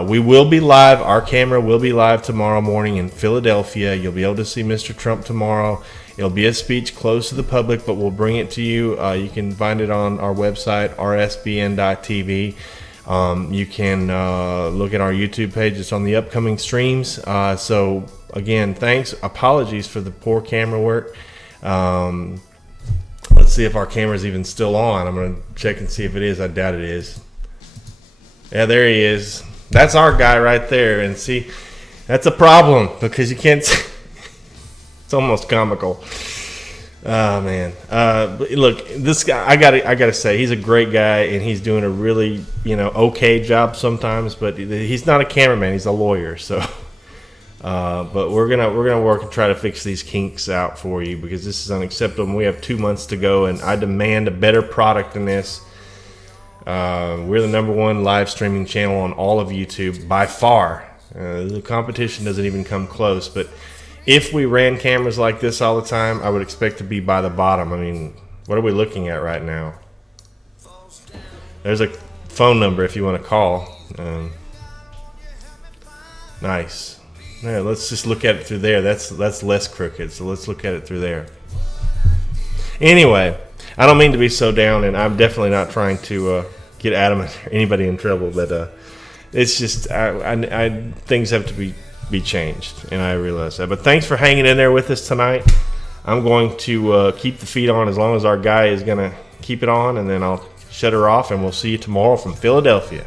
We will be live. Our camera will be live tomorrow morning in Philadelphia. You'll be able to see Mr. Trump tomorrow. It'll be a speech closed to the public, but we'll bring it to you. You can find it on our website, rsbn.tv. You can look at our YouTube page. It's on the upcoming streams. So, again, thanks. Apologies for the poor camera work. Let's see if our camera's even still on. I'm going to check and see if it is. I doubt it is. Yeah, there he is. That's our guy right there. And see, that's a problem, because you can't see. It's almost comical. Oh man. Look, this guy, I gotta say, he's a great guy, and he's doing a really, okay job sometimes, but he's not a cameraman, he's a lawyer. So but we're gonna work and try to fix these kinks out for you, because this is unacceptable. We have 2 months to go, and I demand a better product than this. We're the #1 live streaming channel on all of YouTube by far. The competition doesn't even come close. But if we ran cameras like this all the time, I would expect to be by the bottom. I mean, what are we looking at right now? There's a phone number if you want to call. Nice. Yeah, let's just look at it through there. That's less crooked, so let's look at it through there. Anyway, I don't mean to be so down, and I'm definitely not trying to get Adam or anybody in trouble, but it's just things have to be changed, and I realize that. But thanks for hanging in there with us tonight. I'm going to keep the feed on as long as our guy is going to keep it on, and then I'll shut her off, and we'll see you tomorrow from Philadelphia.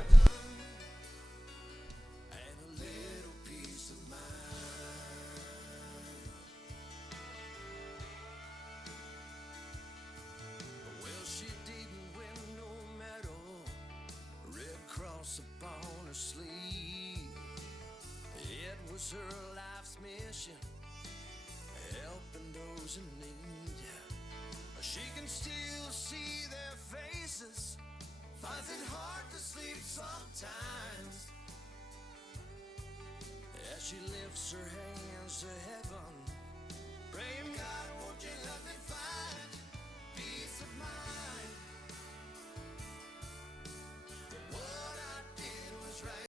She lifts her hands to heaven.